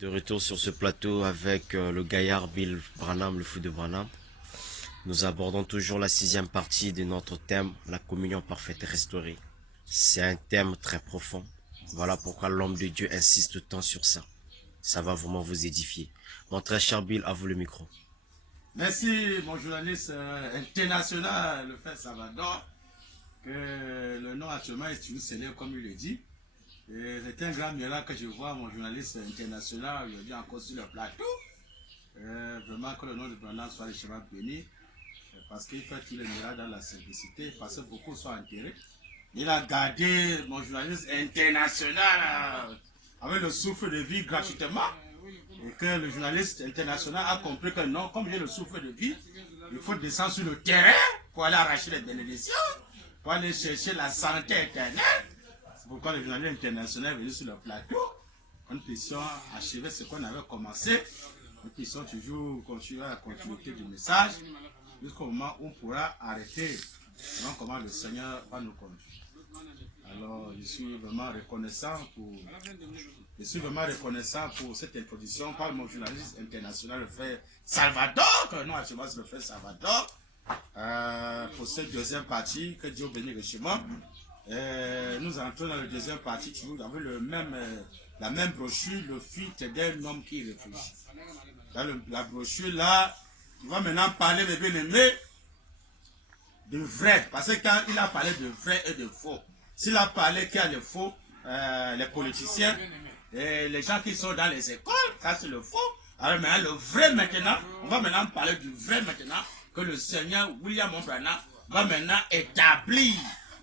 De retour sur ce plateau avec le gaillard Bill Branham, le fou de Branham. Nous abordons toujours la sixième partie de notre thème, la communion parfaite et restaurée. C'est un thème très profond. Voilà pourquoi l'homme de Dieu insiste tant sur ça. Ça va vraiment vous édifier. Mon très cher Bill, à vous le micro. Merci, mon journaliste international, le frère Salvador, que le nom actuellement est toujours célèbre comme il le dit. C'est un grand miracle que je vois mon journaliste international aujourd'hui encore sur le plateau. Vraiment que le nom de Branham soit le chemin béni, parce qu'il fait tous les miracles dans la simplicité, parce que beaucoup sont enterrés. Il a gardé mon journaliste international avec le souffle de vie gratuitement. Et que le journaliste international a compris que non, comme il a le souffle de vie, il faut descendre sur le terrain pour aller arracher les bénédictions, pour aller chercher la santé éternelle. C'est pourquoi le journaliste international est venu sur le plateau, que nous puissions achever ce qu'on avait commencé, nous puissions toujours continuer à la continuité du message, jusqu'au moment où on pourra arrêter, non, comment le Seigneur va nous conduire. Alors, je suis vraiment reconnaissant pour cette introduction par mon journaliste international, le frère Salvador, que nous actuellement c'est le frère Salvador, pour cette deuxième partie, que Dieu bénisse richement. Nous entrons dans la deuxième partie, toujours avec la même brochure, le fils d'un homme qui réfléchit. Dans la brochure là, il va maintenant parler, mes bien-aimés, de vrai, parce que quand il a parlé de vrai et de faux, s'il a parlé qu'il y a de faux, les politiciens, et les gens qui sont dans les écoles, ça c'est le faux. Alors maintenant, le vrai maintenant, on va maintenant parler du vrai maintenant, que le Seigneur William Branham va maintenant établir,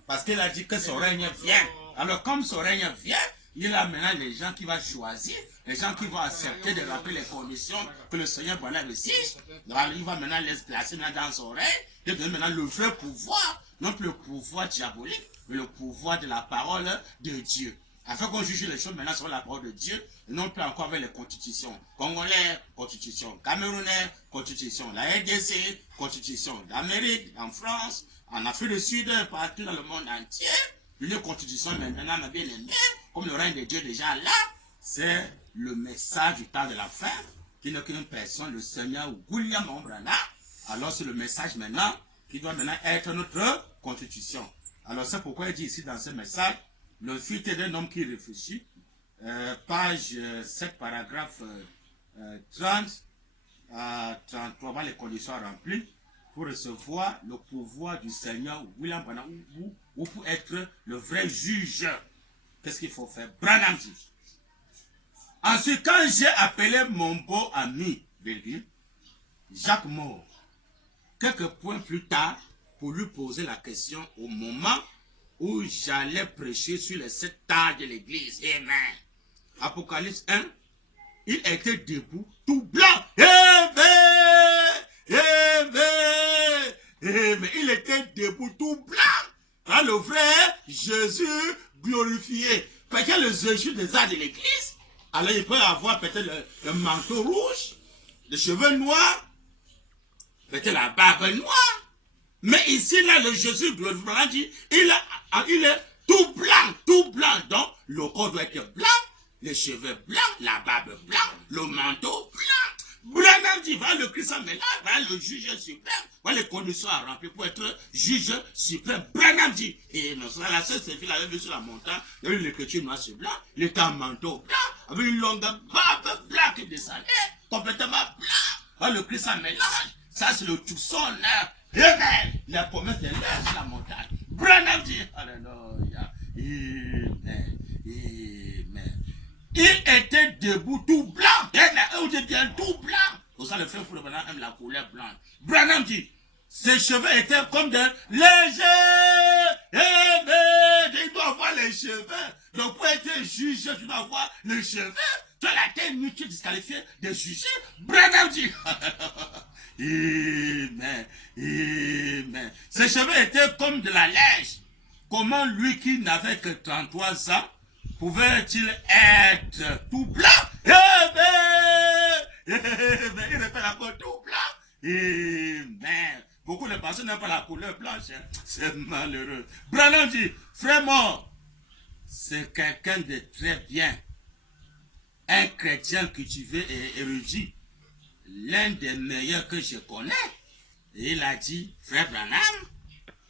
parce qu'il a dit que son règne vient. Alors comme son règne vient, il a maintenant les gens qui vont choisir, les gens qui vont accepter de remplir les conditions que le Seigneur Branham exige. Alors il va maintenant les placer dans son règne, et donner maintenant le vrai pouvoir, non plus le pouvoir diabolique, mais le pouvoir de la parole de Dieu. Afin qu'on juge les choses maintenant sur la parole de Dieu, et non plus encore avec les constitutions. Congolais, constitution. Camerounais, constitution. La RDC, constitution. D'Amérique, en France, en Afrique du Sud, partout dans le monde entier. Une constitution maintenant, ma bien-aimée, comme le règne de Dieu déjà là, c'est le message du temps de la fin, qui n'est qu'une personne, le Seigneur William Branham. Alors c'est le message maintenant, qui doit maintenant être notre constitution. Alors c'est pourquoi il dit ici dans ce message, le fils d'un homme qui réfléchit, page 7, paragraphe 30 à 33, les conditions remplies pour recevoir le pouvoir du Seigneur William Branham, ou pour être le vrai juge. Qu'est-ce qu'il faut faire? Branham dit. Ensuite, quand j'ai appelé mon beau ami, Jacques Moore, quelques points plus tard, pour lui poser la question au moment où j'allais prêcher sur les 7 tailles de l'église. Amen. Apocalypse 1, il était debout, tout blanc. Amen. Amen. Amen. Il était debout, tout blanc. Là, le vrai Jésus glorifié. Parce que le Jésus des arts de l'église, alors il peut avoir peut-être le manteau rouge, les cheveux noirs, peut-être la barbe noire. Mais ici, là, le Jésus glorifié, dit, il est tout blanc. Donc, le corps doit être blanc, les cheveux blancs, la barbe blanc, le manteau blanc. Branham dit, va le Christ maintenant, va le juge suprême, va les conditions à remplir pour être juge suprême. Branham dit, et non, la seule fille avait vu sur la montagne, il y avait l'écriture noir sur blanc, il était en manteau blanc, avec une longue barbe blanche qui descendait, complètement blanc. Va le Christ en mélange, ça c'est le tout son là. Amen. La promesse de l'air sur la montagne. Branham dit, alléluia. Amen. Amen. Il était debout tout blanc. Amen. Il était bien tout blanc. Pour ça, le frère Foulo Branham aime la couleur blanche. Branham dit, ses cheveux étaient comme des légers. Amen. Il doit avoir les cheveux. Donc, pour être juge, tu dois avoir les cheveux. Tu as la tête nue, tu es disqualifié de juger. Branham dit, amen, amen. Ses cheveux étaient comme de la neige. Comment lui qui n'avait que 33 ans pouvait-il être tout blanc? Amen, amen. Il répète encore tout blanc. Amen. Beaucoup de personnes n'aiment pas la couleur blanche. Hein. C'est malheureux. Branham dit, frère mort, c'est quelqu'un de très bien. un chrétien cultivé et érudit, l'un des meilleurs que je connais. Et il a dit, frère Branham,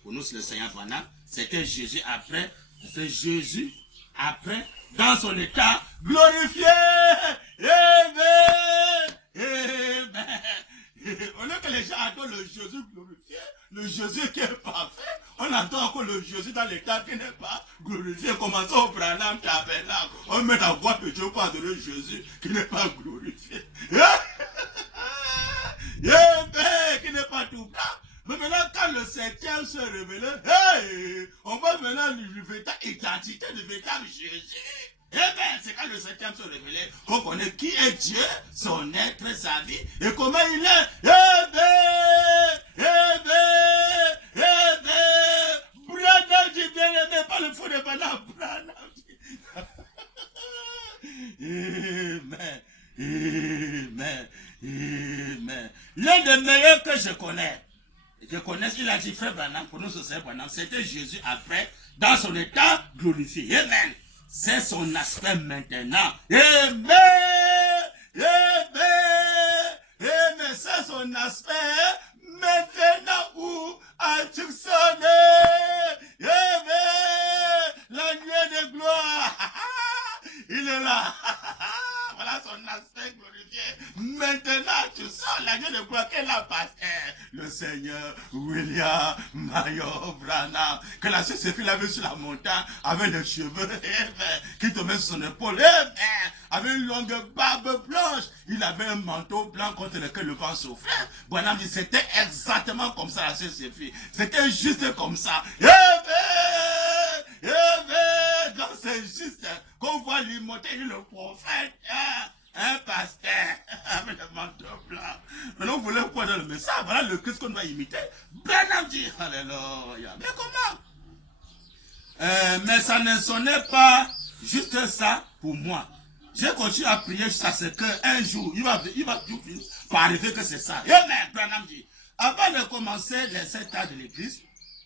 pour nous c'est le Seigneur Branham, c'était Jésus après, c'est Jésus après, dans son état glorifié. Amen. Amen. Au lieu que les gens adorent le Jésus glorifié, le Jésus qui est parfait, on attend encore le Jésus dans l'état qui n'est pas glorifié. Commençons au Branham tabernacle. On met la voix de Dieu pour adorer Jésus qui n'est pas glorifié. Qui n'est pas tout blanc. Mais maintenant, quand le septième se révèle, hey, on voit maintenant le véritable identité du véritable Jésus. Eh bien, c'est quand le septième se révélait qu'on connaît qui est Dieu, son être, sa vie, et comment il est. Eh bien, Branham dit bien aimé par le fou de Branham. Branham dit. Amen. Amen. Amen. L'un des meilleurs que je connais, il a dit frère Branham, pour nous c'est Branham, c'était Jésus après, dans son état glorifié. Amen. C'est son aspect maintenant. Amen. Amen. Amen. C'est son aspect maintenant où a-tu sonné. Amen. La nuée de gloire. Il est là. Voilà son aspect glorifié. Maintenant, tu sens la nuée de gloire qu'elle a passé. Le Seigneur William Mayo Branham, que la sœur Sophie l'avait sur la montagne avec les cheveux qui tombaient sur son épaule, avec une longue barbe blanche. Il avait un manteau blanc contre lequel le vent soufflait. Branham dit c'était exactement comme ça la sœur Sophie. C'était juste comme ça. Donc c'est juste qu'on voit l'immortel le prophète. Un pasteur avec un manteau blanc. Maintenant, vous voulez quoi dans le message? Voilà le Christ qu'on doit imiter. Branham dit, alléluia. Mais comment? Mais ça ne sonnait pas juste ça pour moi. J'ai continué à prier jusqu'à ce qu'un jour, il va tout finir par arriver que c'est ça. Amen. Branham dit, avant de commencer les 7 ans de l'église,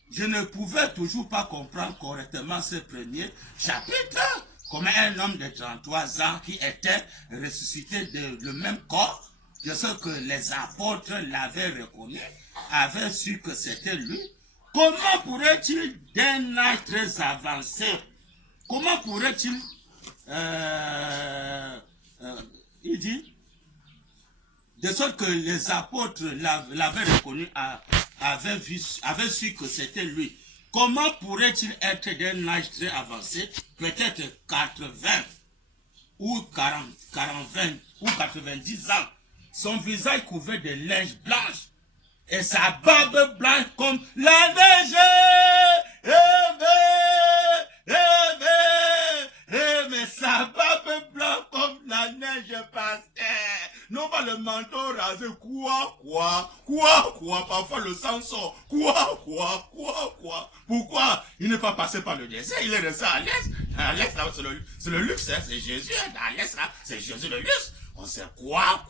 je ne pouvais toujours pas comprendre correctement ce premier chapitre. Comme un homme de 33 ans qui était ressuscité de le même corps, de ce que les apôtres l'avaient reconnu, avait su que c'était lui. Comment pourrait-il, d'un âge très avancé, comment pourrait-il, il dit, de sorte que les apôtres l'avaient reconnu, avaient su que c'était lui. Comment pourrait-il être d'un âge très avancé, peut-être 80 ou 40, 20 ou 90 ans, son visage couvert de linge blanche et sa barbe blanche comme la neige. Mais sa barbe blanche comme la neige pasteur. Non pas le manteau rasé, quoi, parfois le sang sort, quoi. Pourquoi il n'est pas passé par le désert, il est resté à l'est. À l'est, là, c'est le luxe, hein, c'est Jésus, à l'est, là, c'est Jésus le luxe. On sait quoi,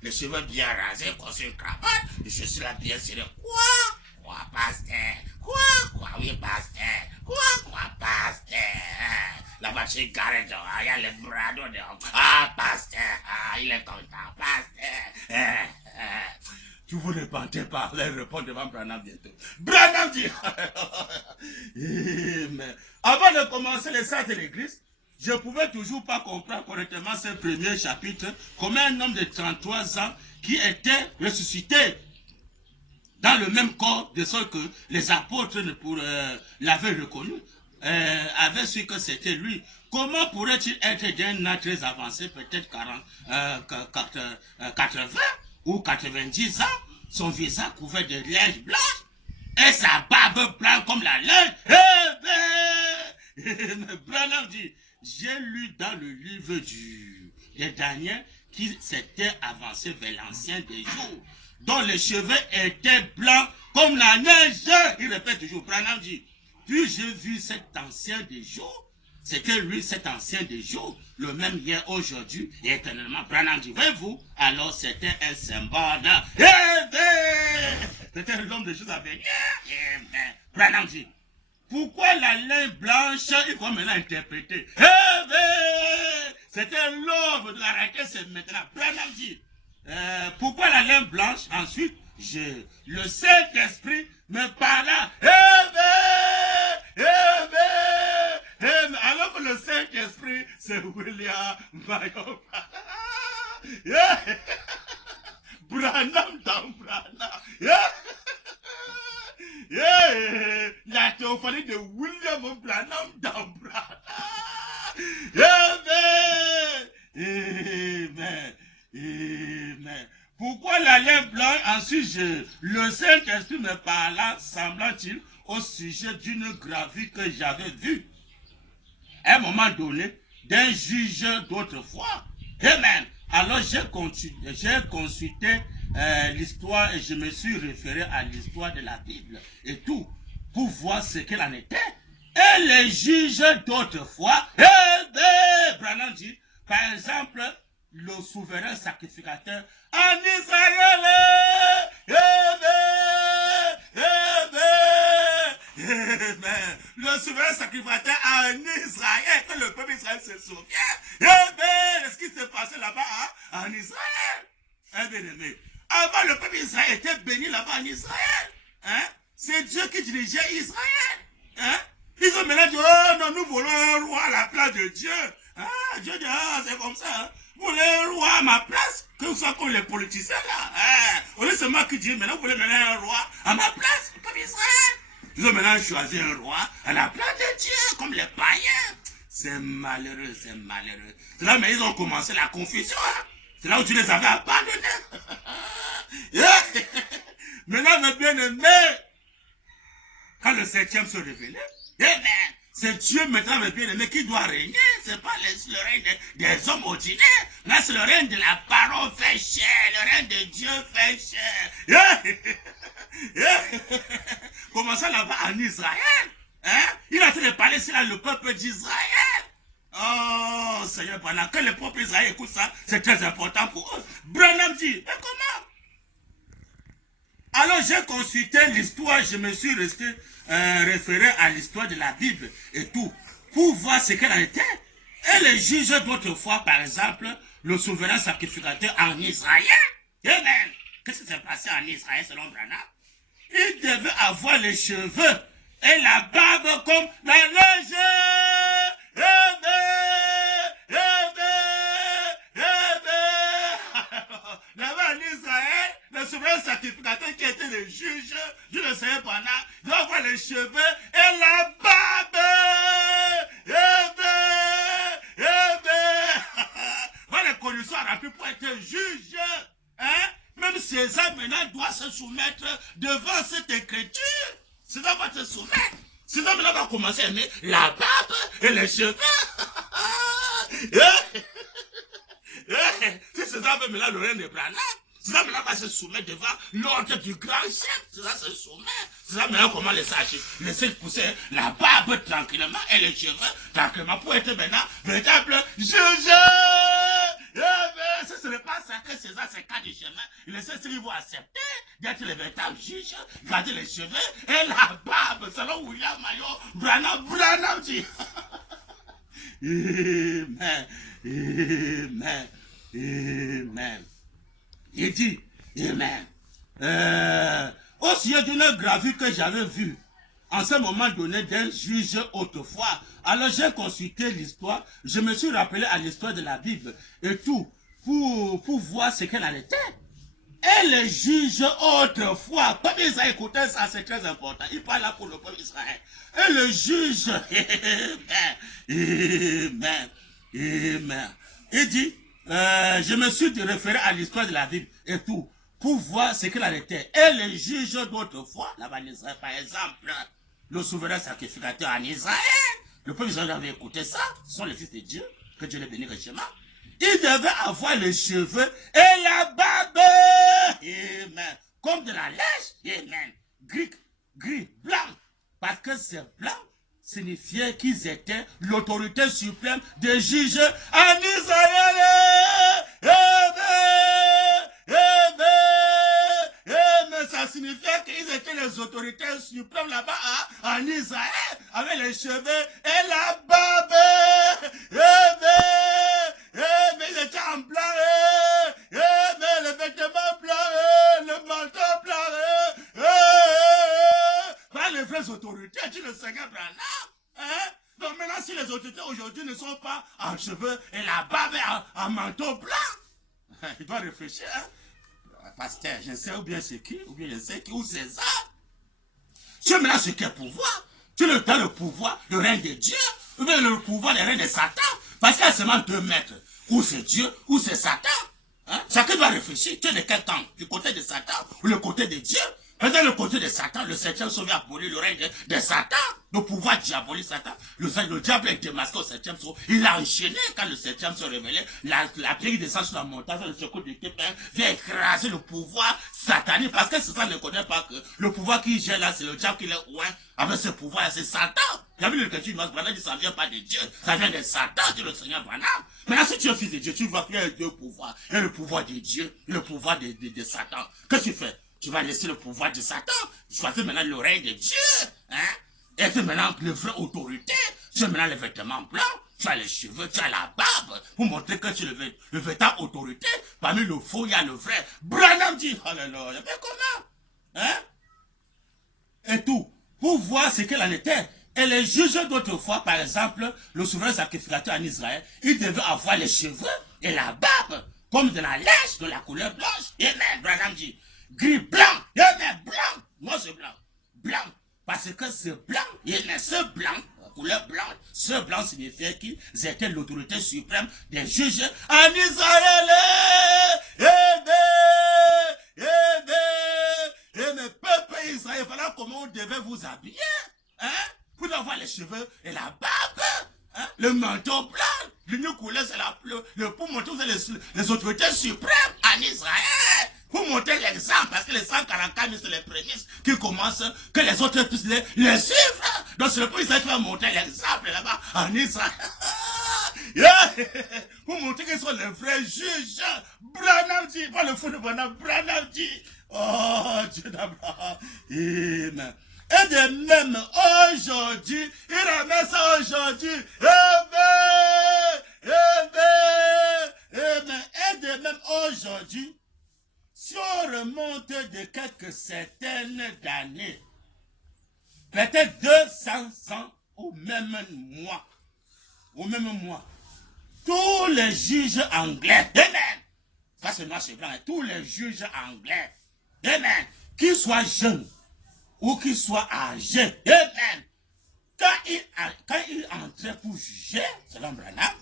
les cheveux bien rasés, qu'on sur une cravate, les chaussures là bien serrées, quoi, pasteur, oui, pasteur, quoi, pasteur. La voiture garée dehors, il y a les bras dehors. Pasteur, il est content, pasteur. Tu vous répandez par les répondre devant Branham bientôt. Branham dit, mais avant de commencer les saints de l'église, je ne pouvais toujours pas comprendre correctement ce premier chapitre, comme un homme de 33 ans qui était ressuscité dans le même corps, de sorte que les apôtres l'avaient reconnu, avaient su que c'était lui. Comment pourrait-il être d'un âge très avancé, peut-être 80 ou 90 ans, son visage couvert de linge blanche et sa barbe blanche comme la laine? Branham dit, j'ai lu dans le livre de Daniel qu'il s'était avancé vers l'ancien des jours, dont les cheveux étaient blancs comme la neige. Il répète toujours, Branham dit, puis j'ai vu cet ancien des jours. C'était lui, cet ancien des jours, le même hier, aujourd'hui et éternellement. Branham dit, voyez-vous, alors c'était un symbole. C'était l'homme des choses à venir. Branham dit, pourquoi la laine blanche, il faut maintenant interpréter. C'était l'aube de la raquette, c'est maintenant. Branham dit, pourquoi la laine blanche? Ensuite, le Saint-Esprit me parla. Alors que le Saint-Esprit, c'est William Mayon. Yeah. Branham dans Branham. Yeah. Yeah. La théophanie de William Branham dans Branham. Amen. Amen. Amen. Pourquoi la lèvre blanche? Ensuite, le Saint-Esprit me parla, semblant-il, au sujet d'une gravure que j'avais vue. À un moment donné, d'un juge d'autrefois. Amen. Alors j'ai consulté l'histoire et je me suis référé à l'histoire de la Bible et tout, pour voir ce qu'elle en était. Et les juges d'autrefois, Branham dit, par exemple, le souverain sacrificateur en Israël, le souverain sacrificateur en Israël, que le peuple Israël se souvient, ce qui s'est passé là-bas en Israël. Bien aimé, avant le peuple Israël était béni là-bas en Israël. Hein? C'est Dieu qui dirigeait Israël. Hein? Ils ont maintenant dit, oh non, nous voulons un roi à la place de Dieu. Ah, Dieu dit, ah, c'est comme ça. Hein? Vous voulez un roi à ma place, que vous soyez comme les politiciens là. Hein? Au lieu seulement que Dieu, maintenant vous voulez maintenant un roi à ma place, comme Israël. Ils ont maintenant choisi un roi à la place de Dieu, comme les païens. C'est malheureux, c'est malheureux. C'est là, mais ils ont commencé la confusion. Hein? C'est là où tu les avais abandonnés. Maintenant, mes bien-aimés, quand le septième se révélait, c'est Dieu maintenant, mes bien-aimés, qui doit régner. C'est pas le règne des hommes ordinaires. Là, c'est le règne de la parole fait chair. Le règne de Dieu fait chair. Comment ça là-bas en Israël? Hein? Il a fait parler sur le peuple d'Israël. Oh, Seigneur, pendant que le peuple d'Israël écoute ça, c'est très important pour eux. Branham dit, mais comment? Alors j'ai consulté l'histoire, je me suis resté référé à l'histoire de la Bible et tout, pour voir ce qu'elle en était. Et les juges d'autrefois, par exemple, le souverain sacrificateur en Israël, amen. Qu'est-ce qui s'est passé en Israël selon Branham? Il devait avoir les cheveux et la barbe comme la neige. Là-bas en Israël, le souverain sacrificateur qui était le juge, je ne sais pas, il doit avoir les cheveux et la barbe. Voilà les conditions remplies pour être juge. Hein? Même César maintenant doit se soumettre devant cette écriture. César va se soumettre. César maintenant va commencer à aimer la barbe et les cheveux. Si César veut maintenant le règne de Branham, César maintenant va se soumettre devant l'ordre du grand chef. César se soumet. César maintenant comment laisser pousser la barbe tranquillement et les cheveux tranquillement pour être maintenant véritable juge. Si ce n'est pas ça que César s'écarte du chemin, il sait s'ils vont accepter d'être le véritable juge, garder les cheveux et la barbe, selon William Mayon, Branham dit. Amen, amen, amen. Il dit, amen. Au sujet d'une gravure que j'avais vue, en ce moment donné d'un juge autrefois, alors j'ai consulté l'histoire, je me suis rappelé à l'histoire de la Bible et tout, pour voir ce qu'elle en était. Et les juges autrefois, comme ils ont écouté ça, c'est très important, il parle là pour le peuple d'Israël. Et le juge, amen, amen, il dit, je me suis référé à l'histoire de la Bible et tout, pour voir ce qu'elle en était. Et les juges d'autrefois, là-bas en Israël, par exemple, le souverain sacrificateur en Israël, le peuple d'Israël avait écouté ça, ce sont les fils de Dieu, que Dieu les bénisse richement. Il devait avoir les cheveux et la barbe, amen, comme de la neige, amen, gris, blanc, parce que c'est blanc signifiait qu'ils étaient l'autorité suprême des juges en Israël, amen, ça signifiait qu'ils étaient les autorités suprêmes là-bas en Israël, avec les cheveux et la barbe, amen. dit le Seigneur Branham. Hein? Donc maintenant, si les autorités aujourd'hui ne sont pas en cheveux et la barbe en manteau blanc, il doit réfléchir. Hein? Pasteur, je sais ou bien c'est qui, ou bien je sais qui, ou César. Tu as maintenant ce qu'est pouvoir. Tu as le pouvoir, le règne de Dieu, ou bien le pouvoir, le règne de Satan. Parce qu'il y a seulement deux maîtres. Ou c'est Dieu, ou c'est Satan. Hein? Chacun doit réfléchir. Tu es de quel camp? Du côté de Satan ou le côté de Dieu? Dans le côté de Satan, le septième sauvé a aboli le règne de Satan. Le pouvoir diabolique Satan. Le diable est démasqué au septième saut. Il a enchaîné quand le septième saut révélé. La pluie descend sur la montagne, le secours de Képin vient écraser le pouvoir satanique. Parce que Satan ne connaît pas que le pouvoir qui gère là, c'est le diable qui est ouin. Avec ce pouvoir, c'est Satan. Il y a vu le question de Branham dit ça ne vient pas de Dieu, ça vient de Satan, dit le Seigneur Branham. Maintenant, si tu es fils de Dieu, tu vois qu'il y a deux pouvoirs. Il y a le pouvoir de Dieu et le pouvoir de Satan. Qu'est-ce que tu fais? Tu vas laisser le pouvoir de Satan, choisir maintenant le règne de Dieu. Hein? Et puis maintenant, le vrai autorité, tu as maintenant les vêtements blancs, tu as les cheveux, tu as la barbe, pour montrer que tu es le véritable autorité. Parmi le faux, il y a le vrai. Branham dit, alléluia, mais comment? Hein? Et tout, pour voir ce qu'elle en était. Et les juges d'autrefois, par exemple, le souverain sacrificateur en Israël, il devait avoir les cheveux et la barbe, comme de la lèche, de la couleur blanche. Amen, Branham dit. Gris blanc, amen, blanc. Moi, c'est blanc. Blanc. Parce que ce blanc, ce blanc, la couleur blanche, ce blanc signifiait qu'ils étaient l'autorité suprême des juges en Israël. Amen, peuple Israël, voilà comment on devait vous habiller. Hein? Vous devez avoir les cheveux et la barbe. Hein? Le manteau blanc, l'union couleur, c'est pour montrer vous êtes les autorités suprêmes en Israël. Pour montrer l'exemple, parce que les 144 000, c'est les prémices qui commencent, que les autres puissent les suivre. Donc c'est le pour Israël qui va montrer l'exemple là-bas en Israël. Pour montrer qu'ils sont les vrais juges. Branham dit, pas le fou de Branham, Branham dit, oh Dieu d'Abraham, amen. Et de même aujourd'hui, il remet ça aujourd'hui. Amen. Amen. Amen. Et de même aujourd'hui, si on remonte de quelques centaines d'années, peut-être 200 ans ou même mois, tous les juges anglais, amen, ça c'est noir, c'est blanc, tous les juges anglais, amen, qu'ils soient jeunes ou qu'ils soient âgés, amen, quand ils entraient pour juger, selon Branham,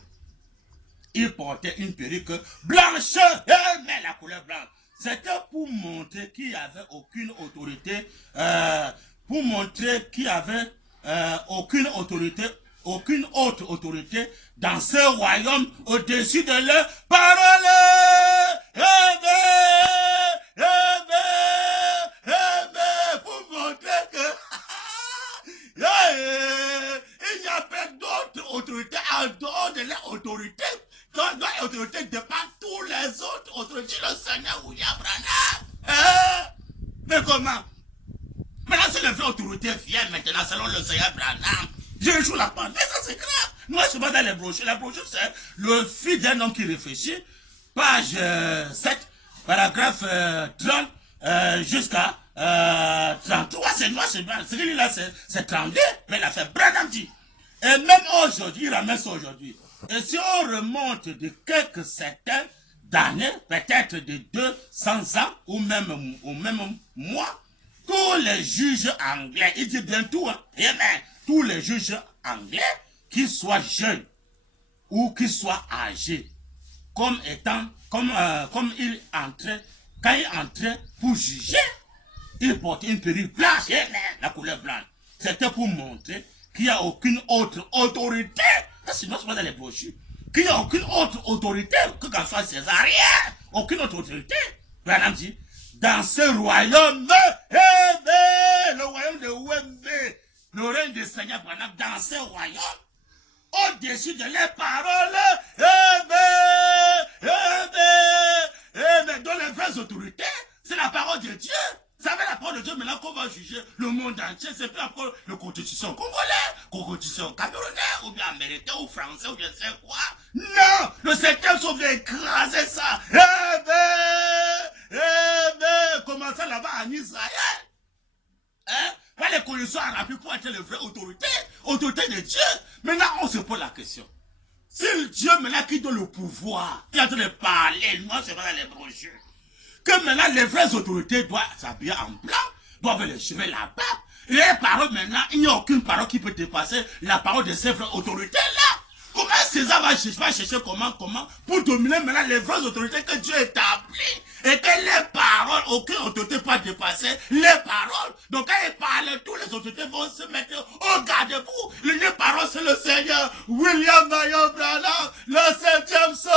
ils portaient une perruque blanche, amen, la couleur blanche. C'était pour montrer qu'il n'y avait aucune autorité, aucune autre autorité dans ce royaume au-dessus de leur parole. Pour montrer que il n'y a pas d'autre autorité en dehors de leur autorité. Donc, l'autorité dépend de tous les autres autorités, le Seigneur William Branham. Mais comment? Maintenant, si les vraies autorités viennent maintenant, selon le Seigneur Branham, je joue la part. Mais ça, c'est grave. Moi, je suis pas dans les brochures. La brochure, c'est le fils d'un homme qui réfléchit. Page 7, paragraphe 30 jusqu'à 33. C'est noir, c'est blanc. Ce qu'il dit là, c'est 32. Mais il a fait Branham dit. Et même aujourd'hui, il ramène ça aujourd'hui. Et si on remonte de quelques centaines d'années, peut-être de 200 ans, ou même mois, tous les juges anglais, il dit bien tout, hein, amen, tous les juges anglais, qu'ils soient jeunes ou qu'ils soient âgés, comme ils entraient, quand ils entraient pour juger, ils portaient une perruque blanche, amen, la couleur blanche. C'était pour montrer qu'il n'y a aucune autre autorité. Sinon, c'est pas dans les brochures. Qu'il n'y a aucune autre autorité que qu'en soit César. Rien. Aucune autre autorité. Branham dit, dans ce royaume, le royaume de Wembe, le règne du Seigneur Branham, dans ce royaume, au-dessus de les paroles, dans les vraies autorités, c'est la parole de Dieu. Vous savez la parole de Dieu, maintenant qu'on va juger le monde entier, c'est plus encore la constitution congolaise, constitution camerounaise, ou bien américaine, ou français, ou bien je sais quoi. Non, le septième saut vient écraser ça. Comment ça là-bas en Israël? Hein? Pas les conditions soit rempli pour être la vraie autorité, autorité de Dieu. Maintenant, on se pose la question. C'est Dieu maintenant qui donne le pouvoir. Il est en train de parler, moi c'est pas dans les brochures. Que maintenant les vraies autorités doivent s'habiller en blanc, doivent les cheveux là-bas. Les paroles maintenant, il n'y a aucune parole qui peut dépasser la parole de ces vraies autorités-là. Comment César va chercher comment, pour dominer maintenant les vraies autorités que Dieu établit. Et que les paroles, aucune autorité ne peut dépasser les paroles. Donc quand il parle, tous les autorités vont se mettre au garde-vous. Les paroles, c'est le Seigneur William Marion Branham, le 7e son.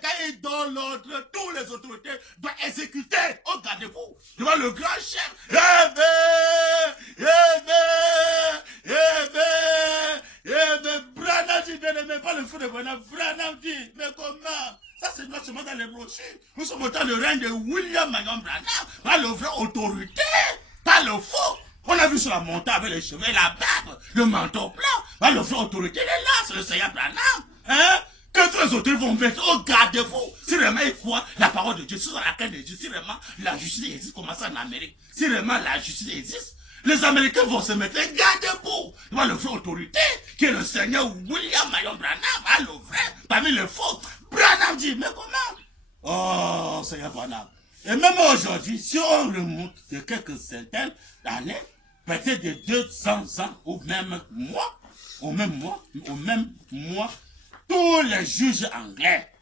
Quand il donne l'ordre, tous les autorités doivent exécuter au garde-vous devant le grand chef. Branham dit, mais pas le fou de Branham. Branham dit, mais comment? Ça, c'est not seulement dans les brochures. Nous sommes dans le règne de William Marion Branham, par la vraie autorité, pas le faux. On a vu sur la montagne avec les cheveux, la barbe, le manteau blanc. Par la vraie autorité, il est là, c'est le Seigneur Branham. Hein? Que tous les autorités vont mettre au garde-vous. Si vraiment ils croient la parole de Dieu, sur laquelle de Dieu, si vraiment la justice existe, comme ça en Amérique, si vraiment la justice existe, les Américains vont se mettre garde-vous devant la vraie autorité, qui est le Seigneur William Marion Branham, le vrai, parmi les faux. Branham dit, mais comment? Oh, Seigneur Branham. Et même aujourd'hui, si on remonte de quelques centaines d'années, peut-être de 200 ans, ou même mois, tous les juges anglais,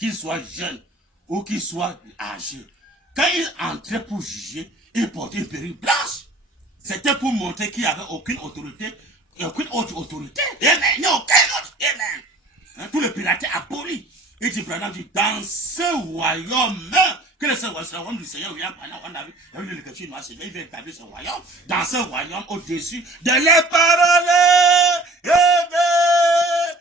qu'ils soient jeunes ou qu'ils soient âgés, quand ils entraient pour juger, ils portaient une perruque blanche. C'était pour montrer qu'il n'y avait aucune autorité, aucune autre autorité. Amen. Il n'y a aucun autre. Amen. Hein, tout le pirates abolis. Et dit, dans ce royaume, que le royaume du Seigneur, on a vu l'écriture noire, il veut établir ce royaume, dans ce royaume, au-dessus de les paroles. Amen.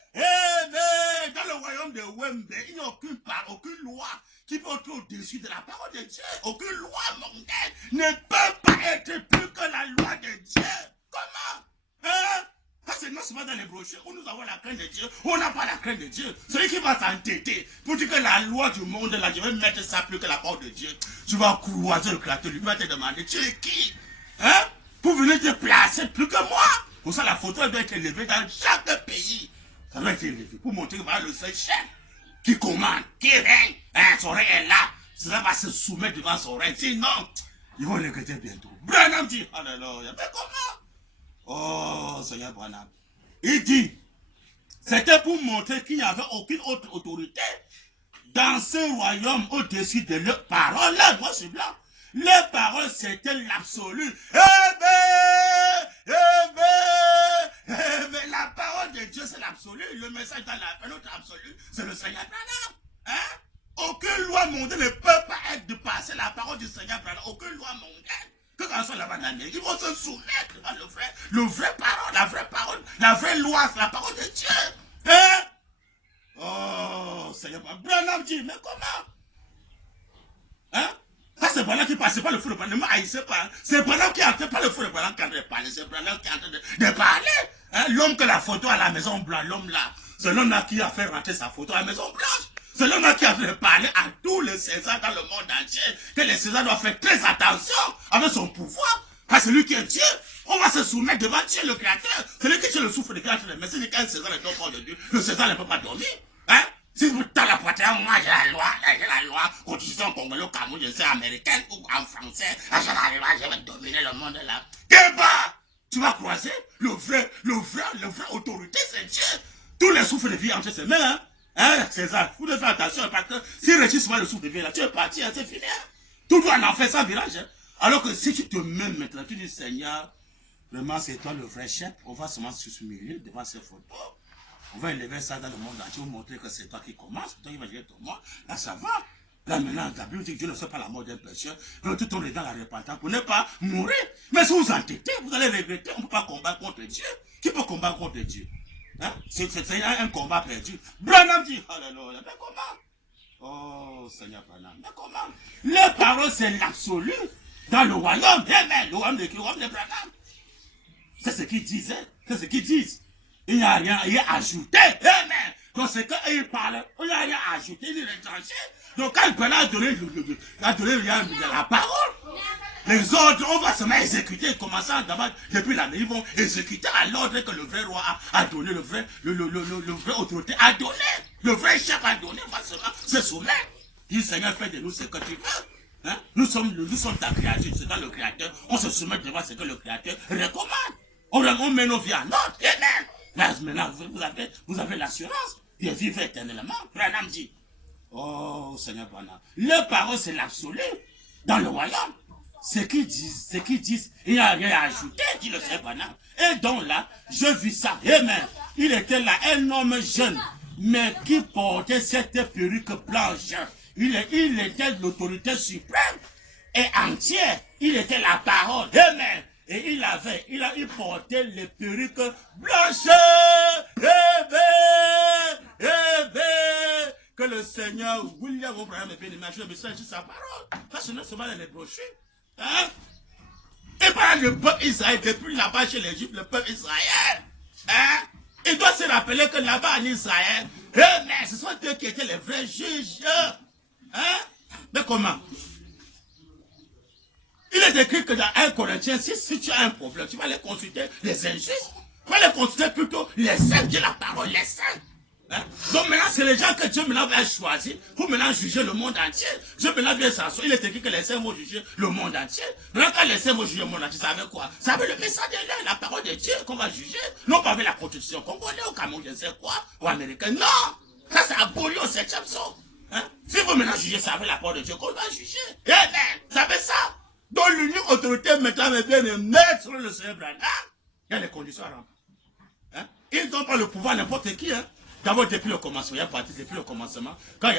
Dans le royaume de Wembe, il n'y a aucune parole, aucune loi qui peut être au-dessus de la parole de Dieu. Aucune loi mondaine ne peut pas être plus que la loi de Dieu. Comment? Hein? Parce que non seulement dans les brochures où nous avons la crainte de Dieu, on n'a pas la crainte de Dieu. Celui qui va s'entêter pour dire que la loi du monde, là, je vais mettre ça plus que la parole de Dieu. Tu vas croiser le créateur, lui va te demander, tu es qui? Hein? Pour venir te placer plus que moi. Pour ça, la photo doit être élevée dans chaque pays. Ça doit être élevé pour montrer que voilà le seul chef qui commande, qui règne. Hein, son règne est là. Ça va se soumettre devant son règne. Sinon, ils vont le regretter bientôt. Branham dit, alléluia, mais comment? Oh, Seigneur Branham. Il dit, c'était pour montrer qu'il n'y avait aucune autre autorité dans ce royaume au-dessus de leurs paroles. Moi, c'est blanc. Les paroles, c'était l'absolu. Mais la parole de Dieu, c'est l'absolu. Le message dans la l'autre absolu, c'est le Seigneur Branham. Hein? Aucune loi mondaine ne peut pas être dépassée la parole du Seigneur Branham. Aucune loi mondaine. Que quand on soit là-bas dans l'Amérique, ils vont se soumettre à le vrai parole, la vraie loi, c'est la parole de Dieu. Hein? Oh, Seigneur, Branham dit, mais comment? Hein? Ça, c'est Branham qui passe, c'est pas le fou de Branham, ne m'haïssez pas. C'est Branham qui est en train, pas le fou de Branham qui est en train de parler, c'est Branham qui est en train de parler. Hein? L'homme que la photo à la Maison Blanche, l'homme là, c'est l'homme là qui a fait rentrer sa photo à la Maison Blanche. C'est l'homme qui a fait parler à tous les Césars dans le monde entier, que les Césars doivent faire très attention avec son pouvoir, parce que lui qui est Dieu, on va se soumettre devant Dieu le Créateur. C'est lui qui tient le souffle de créateur. Mais si quand César est au corps de Dieu, le César ne peut pas dormir. Hein? Si vous t'as la poitrine, moi j'ai la loi, constitution congolaise, au Cameroun, je sais américaine ou en français, j'ai la loi, je vais dominer le monde là. Débat! Tu vas croiser le vrai autorité, c'est Dieu. Tous les souffles de vie entre ses mains, hein? Hein, César, vous devez faire attention parce que si Régis le souffle de vie là, tu es parti, hein, c'est fini. Hein? Tout doit en faire sans virage. Hein? Alors que si tu te mets maintenant, tu dis Seigneur, vraiment c'est toi le vrai chef, on va seulement se soumettre devant ces photos. On va élever ça dans le monde entier, pour montrer que c'est toi qui commence, c'est toi qui vas gérer ton moi. Là ça va. Là maintenant, la Bible dit que Dieu ne fait pas la mort d'un pécheur, mais tout tombe dans la repentance pour ne pas mourir. Mais si vous entêtez, vous allez regretter, on ne peut pas combattre contre Dieu. Qui peut combattre contre Dieu? Hein? C'est un combat perdu. Branham dit, alléluia, mais comment? Oh, Seigneur Branham, mais comment? Les paroles, c'est l'absolu dans le royaume. Amen, le royaume de Branham. C'est ce qu'ils disaient, c'est ce qu'ils disent. Il n'y a rien à ajouter. Amen. Donc c'est quand ils parlent, il n'y a rien à ajouter, il est retranché. Donc quand Branham a donné la parole, Les ordres, on va seulement exécuter, commençant d'abord depuis la nuit, ils vont exécuter à l'ordre que le vrai roi a donné, le vrai autorité a donné, le vrai chef a donné, on va seulement se soumettre. Dis Seigneur, fais de nous ce que tu veux. Hein? Nous sommes ta créature, c'est dans le Créateur, on se soumet devant ce que le Créateur recommande. On met nos vies en ordre, amen. Là, maintenant, vous avez l'assurance de vivre éternellement. Branham dit, oh Seigneur Branham, leur parole c'est l'absolu dans le royaume. Ce qu'ils disent, il n'y a rien à ajouter, dit le Seigneur Branham. Et donc là, je vis ça. Amen. Il était là, un homme jeune, mais qui portait cette perruque blanche. Il était l'autorité suprême et entière. Il était la parole. Amen. Et il portait les perruques blanches. Que le Seigneur, William Abraham et béni, je me sur sa parole. Parce que nous sommes dans les brochures. Hein? Et par le peuple Israël, depuis là-bas chez les Juifs, le peuple Israël, hein? Il doit se rappeler que là-bas en Israël, mais ce sont eux qui étaient les vrais juges. Hein? Mais comment? Il est écrit que dans 1 Corinthiens, si tu as un problème, tu vas aller consulter les injustes. Tu vas aller consulter plutôt les saints, Dieu la parole, les saints. Hein? Donc maintenant, c'est les gens que Dieu maintenant va choisir pour maintenant juger le monde entier. Dieu maintenant vient s'asseoir. Il est écrit que les saints vont juger le monde entier. Maintenant, quand les saints vont juger le monde entier, ça veut quoi? Ça veut le message de l'air, la parole de Dieu qu'on va juger. Non pas avec la constitution congolaise, au Cameroun, je ne sais quoi, ou américaine. Non! Ça, c'est aboli au 7e saut. Hein? Si vous maintenant jugez ça avec la parole de Dieu, qu'on va juger. Amen! Vous savez ça? Donc l'unique autorité maintenant est bien de mettre sur le Seigneur Branham. Il y a les conditions à remplir. Hein? Ils ne donnent pas le pouvoir à n'importe qui. Hein? D'abord, depuis le commencement, il y a parti depuis le commencement. Quand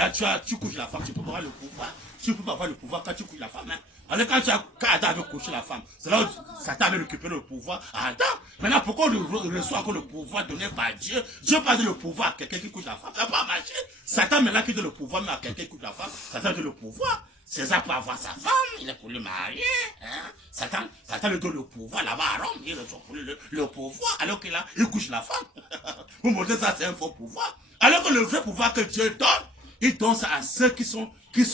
tu couches la femme, tu peux pas avoir le pouvoir. Tu peux pas avoir le pouvoir quand tu couches la femme. Hein? Alors quand Adam avait couché la femme, c'est là où Satan avait récupéré le pouvoir à Adam. Maintenant, pourquoi on reçoit encore le pouvoir donné par Dieu? Dieu pas donné le pouvoir à quelqu'un qui couche la femme. Ça n'a pas marché. Satan maintenant qui donne le pouvoir mais à quelqu'un qui couche la femme, Satan donne le pouvoir. César peut avoir sa femme, il est pour le marier. Hein? Satan lui donne le pouvoir là-bas à Rome, il reçoit pour le pouvoir, alors qu'il il couche la femme. Vous montrez ça, c'est un faux pouvoir. Alors que le vrai pouvoir que Dieu donne, il donne ça à ceux qui sont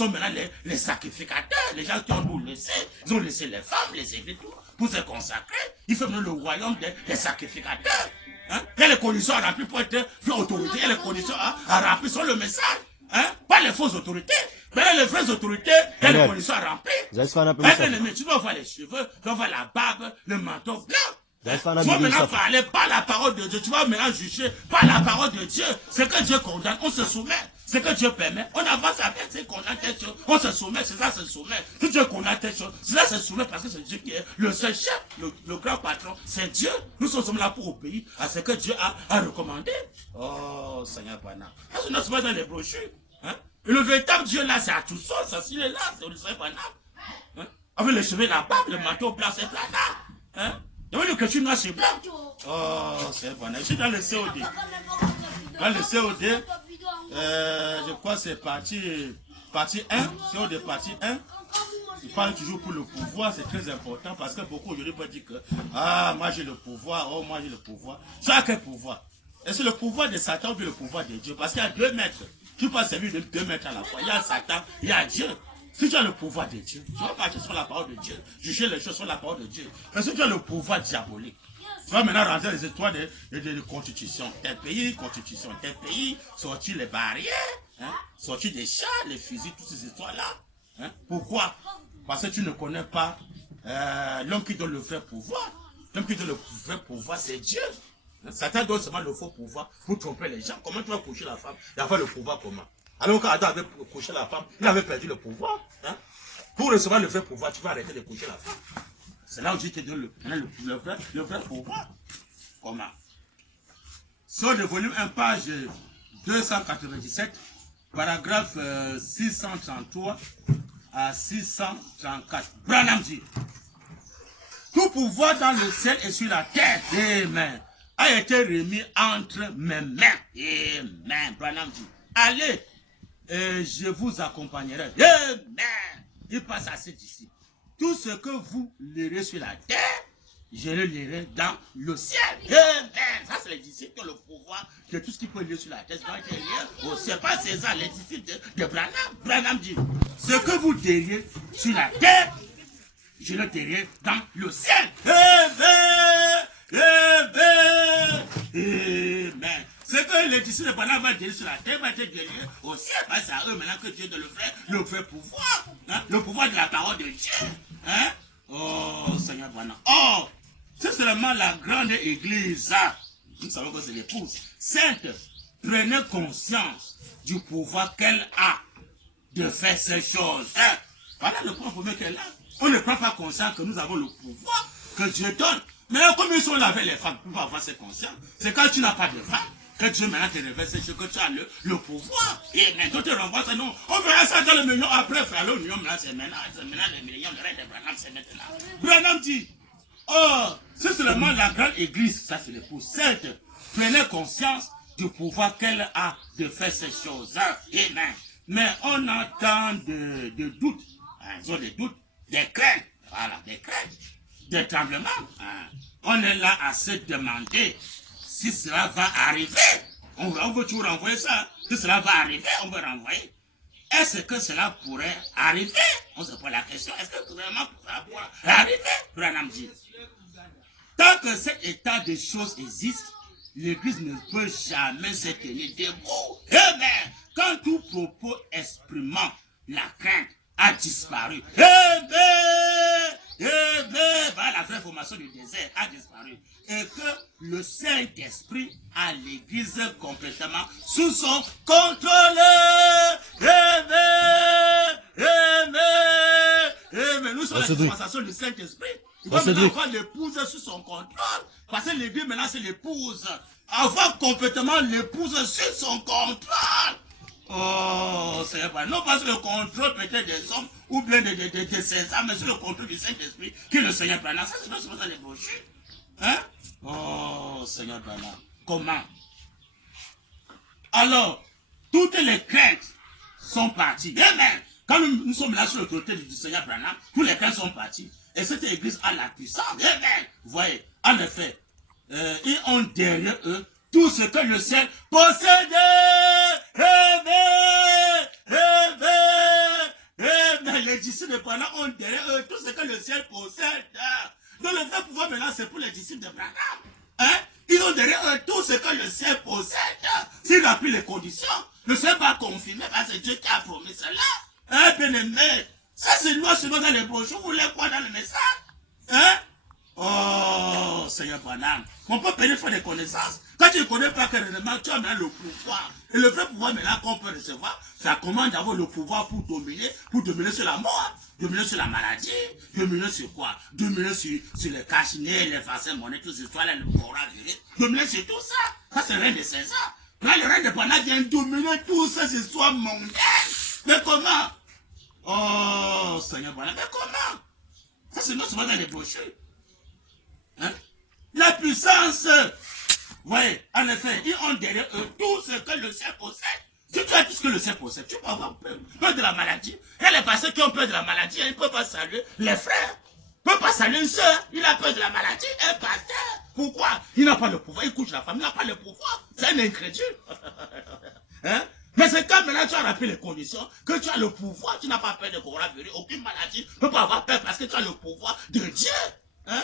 maintenant les sacrificateurs, les gens qui ont nous laissé. Ils ont laissé les femmes, les églises, tout, pour se consacrer. Il fait maintenant le royaume des sacrificateurs. Hein? Il y a les conditions à remplir pour être autorité, il y a les conditions à remplir sur le message. Hein? Pas les fausses autorités. Mais les vraies autorités, il y a les conditions à remplir. Mais tu dois voir les cheveux, tu dois voir la barbe, le manteau blanc. Tu vas maintenant parler par la parole de Dieu. Tu vas maintenant juger par la parole de Dieu. Ce que Dieu condamne, on se soumet. Ce que Dieu permet, on avance avec ce qu'on condamne telle chose. On se soumet, c'est ça se soumet. Si Dieu condamne telle chose, cela se soumet parce que c'est Dieu qui est le seul chef, le grand patron. C'est Dieu. Nous sommes là pour obéir à ce que Dieu a recommandé. Oh, Seigneur Bana. Parce que nous sommes dans les brochures. Hein? Et le véritable Dieu là, c'est à tout seul. Ça, s'il est là, c'est le Seigneur Bana. Hein? Avec les cheveux, la barbe, le manteau blanc, c'est là. Hein? Donc, que tu noir, c'est blanc. Oh, c'est bon. Je suis dans le COD. Dans le COD, je crois que c'est partie 1. COD partie 1. Il parle toujours pour le pouvoir, c'est très important parce que beaucoup aujourd'hui peuvent dire que moi j'ai le pouvoir, oh moi j'ai le pouvoir. Tu as quel pouvoir? Est-ce que le pouvoir de Satan ou le pouvoir de Dieu? Parce qu'il y a 2 maîtres. Tu peux pas servir de 2 maîtres à la fois. Il y a Satan, il y a Dieu. Si tu as le pouvoir de Dieu, tu vas partir sur la parole de Dieu, juger les choses sur la parole de Dieu. Mais si tu as le pouvoir diabolique, tu vas maintenant rentrer les histoires de constitution. Tel pays, constitution, tel pays, sortir les barrières, hein, sortir des chars, les fusils, toutes ces histoires-là. Hein. Pourquoi? Parce que tu ne connais pas l'homme qui donne le vrai pouvoir. L'homme qui donne le vrai pouvoir, c'est Dieu. Hein. Satan donne seulement le faux pouvoir pour tromper les gens. Comment tu vas coucher la femme et avoir le pouvoir comment? Alors quand Adam avait couché la femme, il avait perdu le pouvoir. Hein? Pour recevoir le vrai pouvoir, tu vas arrêter de coucher la femme. C'est là où Dieu te donne le vrai pouvoir. Comment? Sur le volume 1, page 297, paragraphe 633 à 634. Branham dit, tout pouvoir dans le ciel et sur la terre, amen, a été remis entre mes mains. Amen. Branham dit, allez, je vous accompagnerai. Amen. Il passe à ses disciples. Tout ce que vous lirez sur la terre, je le lirai dans le ciel. Amen. Ça, c'est les disciples qui ont le pouvoir de tout ce qui peut lire sur la terre. C'est pas César, les disciples de Branham. Branham dit, ce que vous lirez sur la terre, je le terrai dans le ciel. Amen. Amen. Ce que les disciples de Branham va dire sur la terre va être guéri au ciel. C'est à eux maintenant que Dieu de le vrai pouvoir. Hein? Le pouvoir de la parole de Dieu. Hein? Oh, Seigneur Branham. Oh, c'est seulement la grande église. Hein? Nous savons que c'est l'épouse. Sainte, prenez conscience du pouvoir qu'elle a de faire ces choses. Hein? Voilà le point premier qu'elle a. On ne prend pas conscience que nous avons le pouvoir que Dieu donne. Mais comme ils sont là avec les femmes pour avoir cette conscience, c'est quand tu n'as pas de femme que Dieu maintenant te révèle ce que tu as le pouvoir. Et maintenant tu renvoies ça. Non, on verra ça dans le million après, frère. Le million, là, c'est maintenant le million, le reste de Branham, c'est maintenant. Branham dit, oh, c'est seulement la grande église, ça c'est l'épouse sainte. Prenez conscience du pouvoir qu'elle a de faire ces choses. Amen. Mais on entend de doutes. Ils ont des doutes, des craintes. Voilà, des craintes. Des tremblements. On est là à se demander si cela va arriver. On veut toujours renvoyer ça. Si cela va arriver, on veut renvoyer. Est-ce que cela pourrait arriver? On se pose la question. Est-ce que vraiment ça pourrait arriver? Branham dit. Tant que cet état de choses existe, l'Église ne peut jamais se tenir debout. Amen. Quand tout propos exprimant la crainte a disparu. Amen. Amen. La vraie formation du désert a disparu. Et que le Saint-Esprit a l'Église complètement sous son contrôle. Amen. Amen. Amen. Nous sommes la dispensation du Saint-Esprit. Il va maintenant avoir l'épouse sous son contrôle. Parce que l'Église maintenant c'est l'épouse. Avoir complètement l'épouse sous son contrôle. Oh, c'est pas. Non pas sur le contrôle peut-être des hommes ou bien de ces âmes, mais sur le contrôle du Saint-Esprit qui est le Seigneur Branham. Ça, c'est pas dans les brochures. Hein? Oh, Seigneur Branham. Comment? Alors, toutes les craintes sont parties. Amen. Quand nous sommes là sur l'autorité du Seigneur Branham, toutes les craintes sont parties. Et cette église a la puissance. Amen. Vous voyez, en effet, ils ont derrière eux tout ce que le ciel possédait. Amen. Amen. Amen. Les disciples de Branham ont derrière eux tout ce que le ciel possède. Donc le vrai pouvoir maintenant, c'est pour les disciples de Branham. Hein? Ils ont derrière eux tout ce que le ciel possède. S'il a pris les conditions, le ciel va confirmer parce que Dieu qui a promis cela. Hein, bien-aimé? Ça, c'est loi seulement dans les brochures. Vous voulez quoi dans le message? Hein? Oh, Seigneur Branham. On peut payer faire des connaissances. Quand tu ne connais pas que réellement, tu as maintenant le pouvoir. Et le vrai pouvoir maintenant qu'on peut recevoir, ça commande d'avoir le pouvoir pour dominer sur la mort, dominer sur la maladie, dominer sur quoi? Dominer sur les cachinets, les façons monnaies, toutes ces histoires-là, le coronavirus. Dominer sur tout ça. Ça, c'est le règne de César. Là, le règne de Branham vient dominer toutes ces histoires mondaines. Mais comment? Oh, Seigneur Branham, mais comment? Ça, c'est non seulement dans les brochures. Hein? La puissance, voyez, en effet, ils ont derrière eux tout ce que le ciel possède. Si tu as tout ce que le ciel possède, tu peux avoir peur de la maladie. Il y a les pasteurs qui ont peur de la maladie, ils ne peuvent pas saluer les frères. Ils ne peuvent pas saluer une soeur, il a peur de la maladie, un pasteur. Pourquoi? Il n'a pas le pouvoir, il couche la femme, il n'a pas le pouvoir. C'est un incrédule. Hein? Mais c'est quand maintenant tu as rappelé les conditions, que tu as le pouvoir, tu n'as pas peur de coronavirus, aucune maladie, tu ne peux pas avoir peur parce que tu as le pouvoir de Dieu. Hein?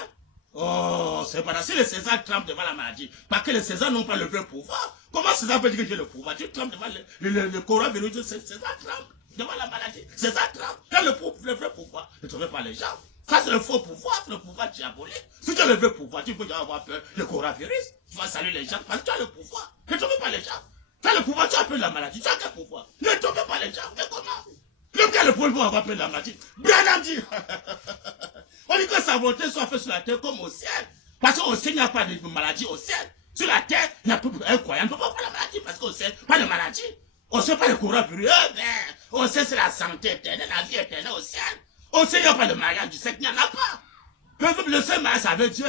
Oh, c'est pas si les Césars tremblent devant la maladie, parce que les Césars n'ont pas le vrai pouvoir. Comment César peut dire que j'ai le pouvoir? Tu trembles devant le coronavirus, César tremble devant la maladie. César tremble, tu as le vrai pouvoir. Ne trouvez pas les gens. Ça c'est le faux pouvoir, c'est le pouvoir diabolique. Si tu as le vrai pouvoir, tu peux avoir peur du coronavirus, tu vas saluer les gens parce que tu as le pouvoir. Ne trouvez pas les gens. Tu as le pouvoir, tu as peur de la maladie, tu as quel pouvoir? Ne trouvez pas les gens, mais comment? L'homme qui a le pouvoir pour avoir peur de la maladie. Branham dit. On dit que sa volonté soit faite sur la terre comme au ciel. Parce qu'au ciel, il n'y a pas de maladie au ciel. Sur la terre, il n'y a pas un croyant. Ne peut pas avoir la maladie parce qu'au ciel, pas de maladie. Au ciel, pas de coronavirus. Au ciel, c'est la santé éternelle, la vie éternelle au ciel. Au ciel, il n'y a pas de mariage du sexe, il n'y en a pas. Le seul mariage avec Dieu.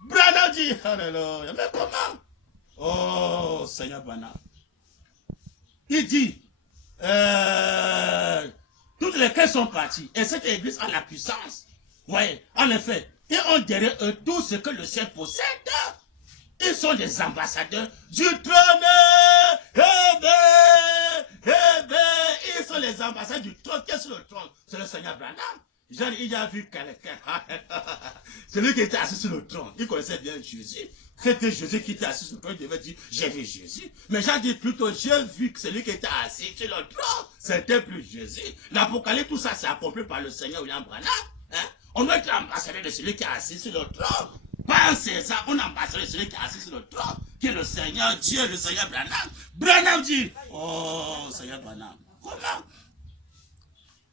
Branham dit, alléluia. Mais comment? Oh, Seigneur Branham. Il dit, toutes les cœurs sont partis. Et cette église a la puissance. Voyez, en effet, ils ont derrière eux tout ce que le ciel possède. Ils sont des ambassadeurs du trône. Ils sont les ambassadeurs du trône. Qui est sur le trône? C'est le Seigneur Branham. Jean, il a vu quelqu'un. Celui qui était assis sur le trône, il connaissait bien Jésus. C'était Jésus qui était assis sur le trône, il devait dire, j'ai vu Jésus. Mais Jean dit plutôt, j'ai vu que celui qui était assis sur le trône, c'était plus Jésus. L'Apocalypse, tout ça, c'est accompli par le Seigneur William Branham. Hein? On doit être ambassadeur de celui qui est assis sur le trône. Pas un César, on est ambassadeur de celui qui est assis sur le trône, qui est le Seigneur Dieu, le Seigneur Branham. Branham dit, oh, Seigneur Branham, comment?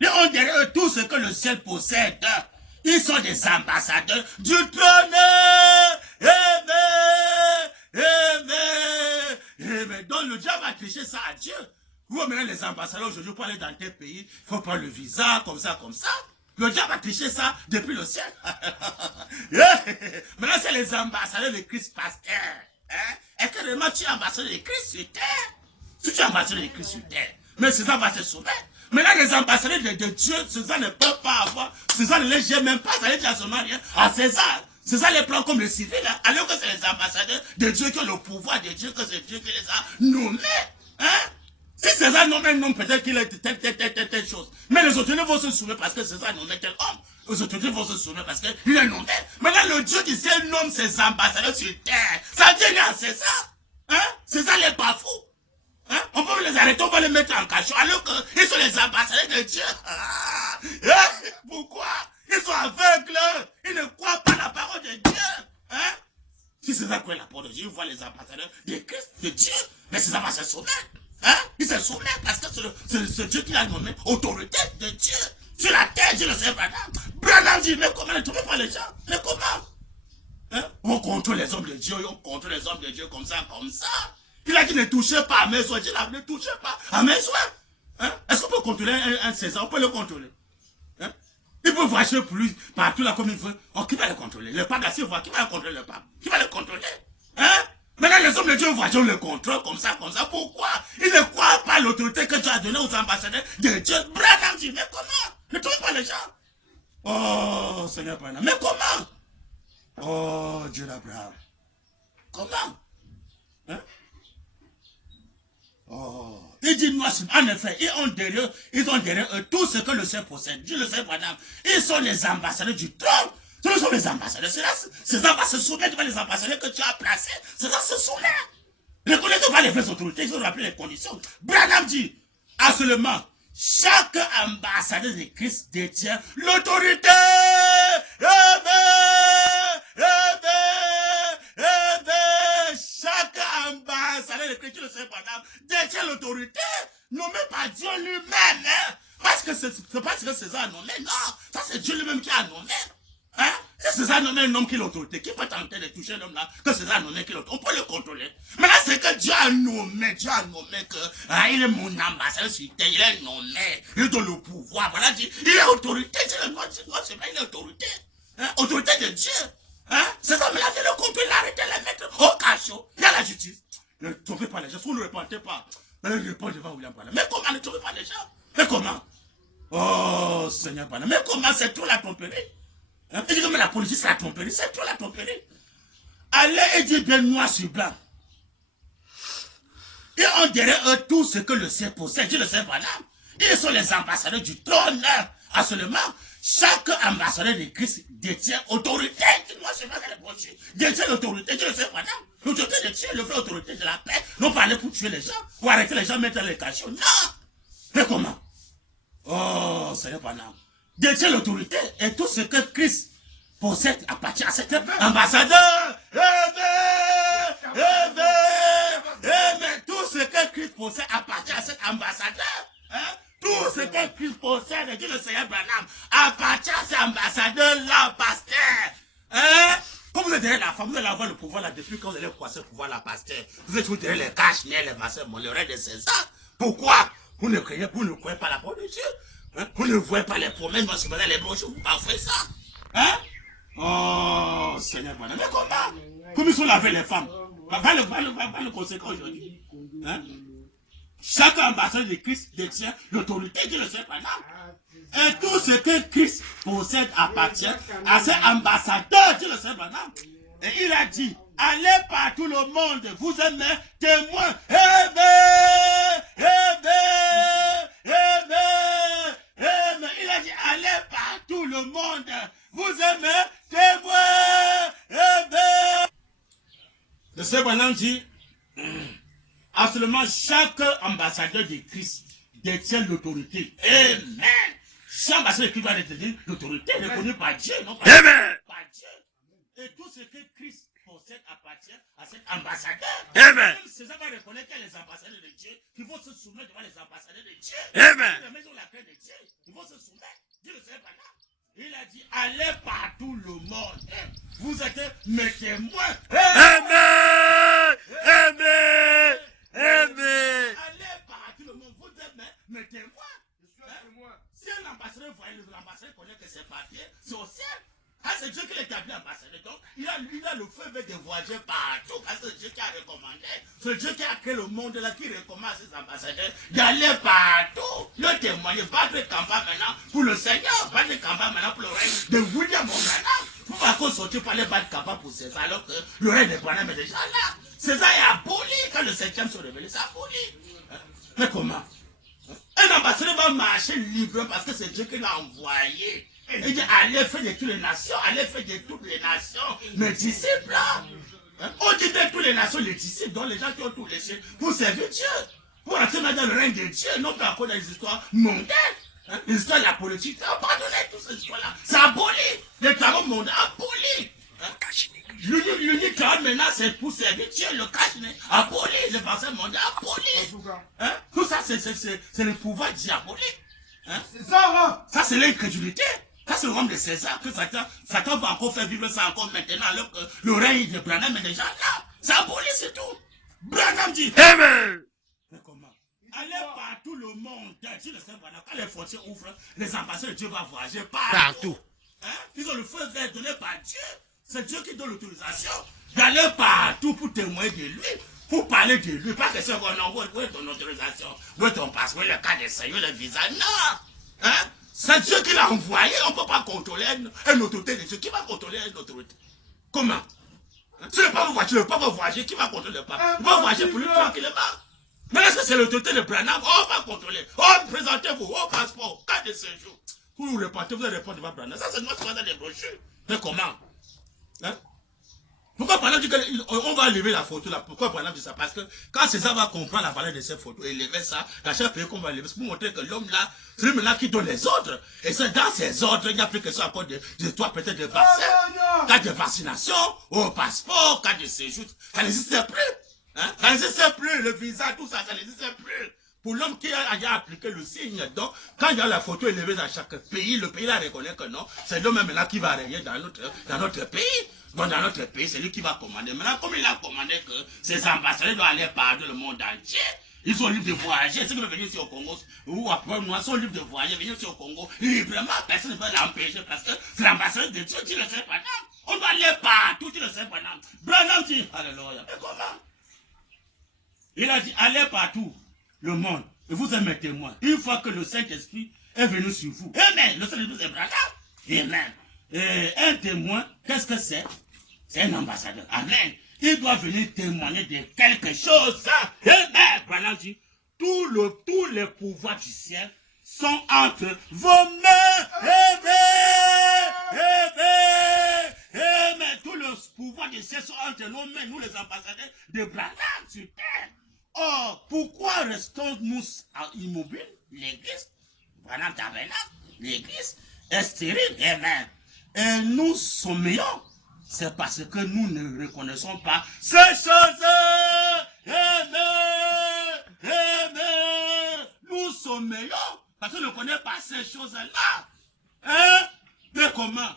Et on dirait tout ce que le ciel possède. Ils sont des ambassadeurs du trône. Amen. Amen. Amen. Donc le diable a triché ça à Dieu. Vous maintenant les ambassadeurs aujourd'hui pour aller dans tel pays, il faut prendre le visa, comme ça, comme ça. Le diable a triché ça depuis le ciel. Maintenant c'est les ambassadeurs de Christ pasteur. Hein? Est-ce que vraiment tu es ambassadeur de Christ sur terre? Si tu es ambassadeur de Christ sur terre, mais César va se soumettre. Maintenant, les ambassadeurs de Dieu, César ne peut pas avoir, César ne les gère même pas, ça ne dit absolument rien à César. César les prend comme les civils, hein, alors que c'est les ambassadeurs de Dieu qui ont le pouvoir de Dieu, que c'est Dieu qui les a nommés. Hein? Si César nomme un homme, peut-être qu'il est telle chose. Mais les autorités vont se soumettre parce que César nommé tel homme. Les autorités vont se soumettre parce qu'il est nommé. Maintenant, le Dieu qui sait nomme ses ambassadeurs sur terre, ça dit rien à César. Hein? César n'est pas fou. Hein? On peut les arrêter, on va les mettre en cachot, alors qu'ils sont les ambassadeurs de Dieu. Pourquoi? Ils sont aveugles, ils ne croient pas la parole de Dieu. Hein? Si César croit la parole de Dieu, ils voient les ambassadeurs de Christ, de Dieu, mais César va se soumettre. Hein? Il se soumet parce que c'est Dieu qui l'a nommé autorité de Dieu. Sur la terre, Dieu le sait, Branham. Branham dit, mais comment ne trouvez pas les gens? Mais comment? Hein? On contrôle les hommes de Dieu, on contrôle les hommes de Dieu comme ça, comme ça. Il a dit ne touchez pas à mes soins. Dieu ne touchez pas à mes soins. Hein? Est-ce qu'on peut contrôler un César? On peut le contrôler. Hein? Il peut voyager pour lui partout là comme il veut. Oh, qui va le contrôler? Le pape, là, s'il voit, qui va le contrôler le pape? Qui va le contrôler? Hein? Maintenant, les hommes de Dieu voient, on le contrôle comme ça, comme ça. Pourquoi? Ils ne croient pas l'autorité que Dieu a donnée aux ambassadeurs de Dieu. Branham dit, mais comment? Ne trouvez pas les gens? Oh, Seigneur Branham, mais comment? Oh, Dieu d'Abraham. Comment? Hein? Oh. Il dit, moi, en effet, ils ont derrière eux tout ce que le ciel possède. Dieu le sait, madame. Ils sont les ambassadeurs du trône. Ce sont les ambassadeurs. César va se soumettre devant les ambassadeurs que tu as placés. César se soumet. Reconnaissez pas les vraies autorités, ils ont rappelé les conditions. Branham dit, absolument, chaque ambassadeur de Christ détient l'autorité. Chaque ambassadeur de Christ, tu le sais, madame, détient l'autorité nommée par Dieu lui-même. Hein? Parce que c'est pas ce que César a nommé, non. Ça, c'est Dieu lui-même qui a nommé. Hein? Si César a nommé un homme qui est l'autorité, qui peut tenter de toucher l'homme là, que César a nommé qui est l'autorité, on peut le contrôler. Mais là, c'est que Dieu a nommé que il est mon ambassadeur sur terre, il est nommé, il donne le pouvoir. Voilà, il est autorité, c'est le nom, il est autorité. Hein? Autorité de Dieu. Hein? César me l'a fait le contrôler, l'arrêter, le mettre au cachot. Il y a la justice. Ne trompez pas les gens, si vous ne répondez pas, répondez devant William Branham. Mais comment ne trompez pas les gens? Mais comment? Oh, Seigneur Branham, mais comment c'est trop la tromperie? Hein? Il dit que mais la politique c'est la tromperie, c'est trop la tromperie. Allez et dit bien noir sur blanc. Et on dirait eux tout ce que le ciel possède, Dieu le sait, Branham. Ils sont les ambassadeurs du trône, absolument. Chaque ambassadeur de Christ détient autorité. Dis-moi, je vais les brocher. Détient l'autorité, Dieu le sait, Branham. L'autorité de Dieu, le vrai autorité de la paix. Non pas aller pour tuer les gens, ou arrêter les gens, mettre les cachots. Non! Mais comment? Oh, Seigneur Branham. Détient l'autorité et tout ce que Christ possède appartient à cet ambassadeur. Tout ce que Christ possède appartient à cet ambassadeur. Hein? Tout ce que Christ possède, dit le Seigneur Branham, appartient à cet ambassadeur-là, pasteur. Hein? Quand vous êtes derrière la femme, vous allez avoir le pouvoir là, depuis quand vous allez croiser le pouvoir là, pasteur. Vous êtes toujours derrière les caches, les vasseurs, le rêve de César. Pourquoi? Vous ne croyez pas la parole de Dieu. Hein? Vous ne voyez pas les promesses, moi, si vous allez les brocher, vous parfait ça. Hein? Oh, Seigneur, mais comment? Comme ils sont lavés les femmes. Va le conséquent aujourd'hui. Hein? Chaque ambassadeur de Christ détient l'autorité de le Seigneur. Et tout ce que Christ possède appartient à cet ambassadeur de le Seigneur. Et il a dit, allez par tout le monde, vous êtes mes témoins. Il a dit, allez par tout le frère Branham dit, absolument chaque ambassadeur de Christ détient l'autorité. Amen. Chaque ambassadeur de Christ va détenir l'autorité reconnue par Dieu, non par Dieu. Et tout ce que Christ possède appartient à cet ambassadeur. Amen. Même César va reconnaître qu'il y a les ambassadeurs de Dieu qui vont se soumettre devant les ambassadeurs de Dieu. Amen. La maison de la crainte de Dieu, ils vont se soumettre. Dieu le sait pas là. Il a dit, allez partout le monde. Vous êtes mes témoins. Amen. Amen. Amen. Allez partout le monde. Vous êtes mes témoins. Si un ambassadeur voit, l'ambassadeur connaît que ses papiers, c'est au ciel. Ah, c'est Dieu qui l'établit ambassadeur. Donc, il a le feu vert de voyager partout. Parce que c'est Dieu qui a recommandé. C'est Dieu qui a créé le monde là, qui recommande à ses ambassadeurs d'aller partout. Le témoigner, battre le campagne maintenant pour le Seigneur. Battre le campagne maintenant pour le règne de William Branham. Vous ne pouvez pas sortir pour aller battre campagne pour César alors que le règne de Branham est déjà là. César est aboli. Quand le 7e se révèle, c'est aboli. Mais comment? Un ambassadeur va marcher librement parce que c'est Dieu qui l'a envoyé. Il dit, allez faire de toutes les nations, allez faire de toutes les nations, mes disciples. On dit de toutes les nations, les disciples, donc les gens qui ont tout laissé pour servir Dieu. Pour entrer dans le règne de Dieu, non pas encore dans les histoires mondaines. Les histoires de la politique, abandonnez toutes ces histoires-là. C'est aboli. Les travaux mondains, aboli. L'unique travail maintenant, c'est pour servir Dieu. Le cash n'est aboli. Les pensées mondaines, aboli. Tout ça, c'est le pouvoir diabolique. Ça, c'est l'incrédulité. Ça, c'est le royaume de César que Satan va encore faire vivre ça encore maintenant, alors que le règne de Branham est déjà là. Ça aboli, c'est tout. Branham dit, Amen. mais comment? Allez partout le monde. Dieu le sait, quand les frontières ouvrent, les ambassadeurs de Dieu vont voyager partout. Ils ont le feu vert donné par Dieu. C'est Dieu qui donne l'autorisation d'aller partout pour témoigner de lui. Pour parler de lui, pas que c'est bon, non, où est ton autorisation, où est ton passeport, le cas d'essai, le visa, non. C'est Dieu qui l'a envoyé, on ne peut pas contrôler une autorité de Dieu. Qui va contrôler une autorité? Comment? Tu n'es pas voiture, pas voyager, qui va contrôler le pape? Il va voyager pour lui tranquillement. Mais est-ce que c'est l'autorité de Branham? On va contrôler. Oh, présentez-vous, au passeport, cas de séjour. Vous vous répondez, vous allez répondre devant Branham. Ça, c'est notre dans des brochures. Mais comment? Pourquoi Branham dit qu'on va lever la photo là? Pourquoi Branham dit ça? Parce que quand César va comprendre la valeur de ces photos et lever ça, dans chaque pays qu'on va lever, c'est pour montrer que l'homme là, c'est lui maintenant qui donne les ordres. Et c'est dans ces ordres, il n'y a plus que ça encore d'histoires peut-être de vaccins, cas de vaccination, au passeport, cas de séjour. Ça n'existe plus. Ça n'existe plus. Le visa, tout ça, ça n'existe plus. Pour l'homme qui a appliqué le signe, donc, quand il y a la photo élevée dans chaque pays, le pays là reconnaît que non, c'est l'homme même là qui va régner dans notre pays. Bon, dans notre pays, c'est lui qui va commander. Maintenant, comme il a commandé que ses ambassadeurs doivent aller partout le monde entier, ils sont libres de voyager. Ceux qui veulent venir ici au Congo, ou après moi, sont libres de voyager, venir ici au Congo, librement, personne ne peut l'empêcher parce que c'est l'ambassadeur de Dieu, tu le sais pas. On doit aller partout, tu le sais pas. Branham dit, alléluia, mais comment? Il a dit, allez partout, le monde, et vous êtes mes témoins. Une fois que le Saint-Esprit est venu sur vous. Amen. Le Saint-Esprit c'est Branham. Amen. Et un témoin, qu'est-ce que c'est? C'est un ambassadeur. Amen. Il doit venir témoigner de quelque chose. Amen. Branham dit, tous les pouvoirs du ciel sont entre vos mains. Amen. Amen. Amen. Tous les pouvoirs du ciel sont entre nos mains, nous les ambassadeurs de Branham sur terre. Or, pourquoi restons-nous immobiles? L'église, Branham Tabernacle, l'église est stérile. Amen. Et nous sommeillons. C'est parce que nous ne reconnaissons pas ces choses. Amen. Amen. Nous sommeillons parce qu'on ne connaît pas ces choses-là. Mais comment?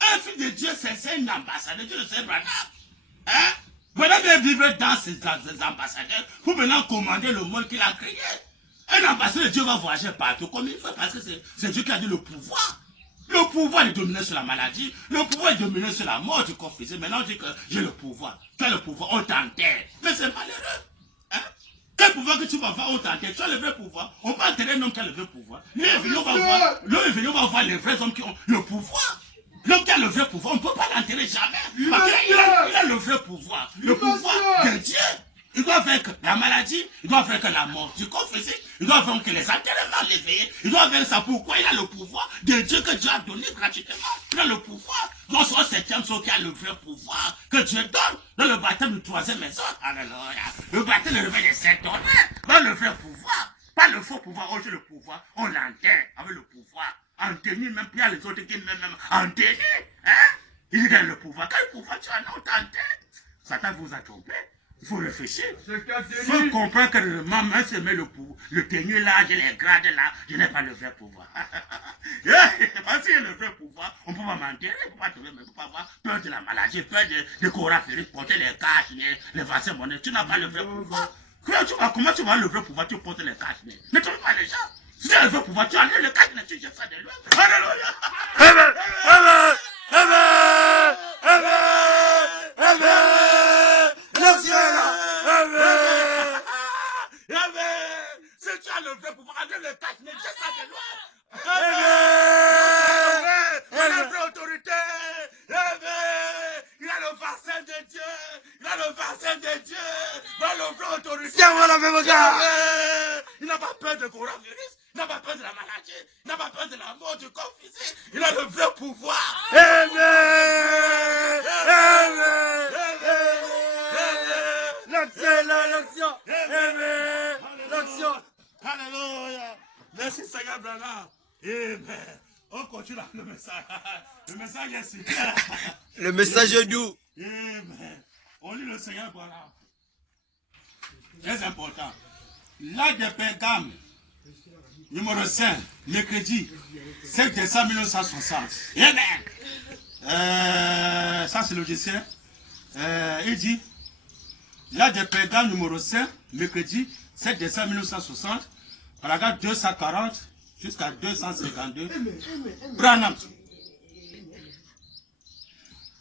Un fils de Dieu, c'est un ambassadeur. Dieu le sait, Branham. Branham veut vivre dans ces ambassadeurs pour maintenant commander le monde qu'il a créé. Un ambassadeur de Dieu va voyager partout comme il veut parce que c'est Dieu qui a dit le pouvoir. Le pouvoir de dominer sur la maladie, le pouvoir de dominer sur la mort du corps physique. Maintenant on dit que j'ai le pouvoir. Tu as le pouvoir, on t'enterre. Mais c'est malheureux. Quel pouvoir que tu vas voir, on t'enterre? Tu as le vrai pouvoir. On va enterrer un homme qui a le vrai pouvoir. L'homme est venu, on va voir les vrais hommes qui ont le pouvoir. L'homme qui a le vrai pouvoir, on ne peut pas l'enterrer jamais. Parce qu'il a le vrai pouvoir. Le pouvoir de Dieu. Il doit vaincre la maladie, il doit vaincre la mort du corps physique, il doit vaincre les enterrements, les veillées, il doit vaincre ça. Pourquoi il a le pouvoir de Dieu que Dieu a donné gratuitement? Il a le pouvoir. Dans son septième saut qui a le vrai pouvoir que Dieu donne dans le baptême du troisième maison. Alléluia. Le baptême de réveil des sept tonnerres, dans le vrai pouvoir. Pas le faux pouvoir. Aujourd'hui, le pouvoir, on l'enterre avec le pouvoir. En tenue, même il y a les autres qui même en tenue. Hein? Il donne le pouvoir. Quel pouvoir tu as? Non, t'enterres. Satan vous a trompé. Il faut réfléchir. Il faut comprendre que ma main se met le tenue là, j'ai les grades là, je n'ai pas le vrai pouvoir. Parce qu'il y a le vrai pouvoir, on ne peut pas m'enterrer, on ne peut pas trouver, mais on ne peut pas avoir peur de la maladie, peur de coronavirus, porter les caches, les vaccins monnaies. Tu n'as pas le vrai pouvoir. Comment tu vas avoir le vrai pouvoir, tu portes les caches? Ne trouve pas les gens. Si tu as le vrai pouvoir, tu enlèves le cache, tu jettes ça de loin. Alléluia. Amen. Amen. Amen. Amen. Amen. Si tu as le vrai pouvoir, enlève le cache, mais jette ça de loin. Il a la vraie autorité. Il a le vaccin de Dieu. Il a le vaccin de Dieu. Il a le vrai autorité. Il n'a pas peur de coronavirus. Il n'a pas peur de la maladie. Il n'a pas peur de la mort du corps physique. Il a le vrai pouvoir. Amen. Amen. L'action. Amen. L'action. Alléluia. Merci Seigneur Branham. Amen. On continue le message. Le message est super. Le message est doux. Amen. On lit le Seigneur Branham. Très important. L'acte de Pergame, numéro 5, mercredi 5 décembre 1960. Amen. Ça c'est le dessert. Il dit, l'acte de Pergame, numéro 5, mercredi 7 décembre 1960, paragraphe 240 jusqu'à 252. Branham.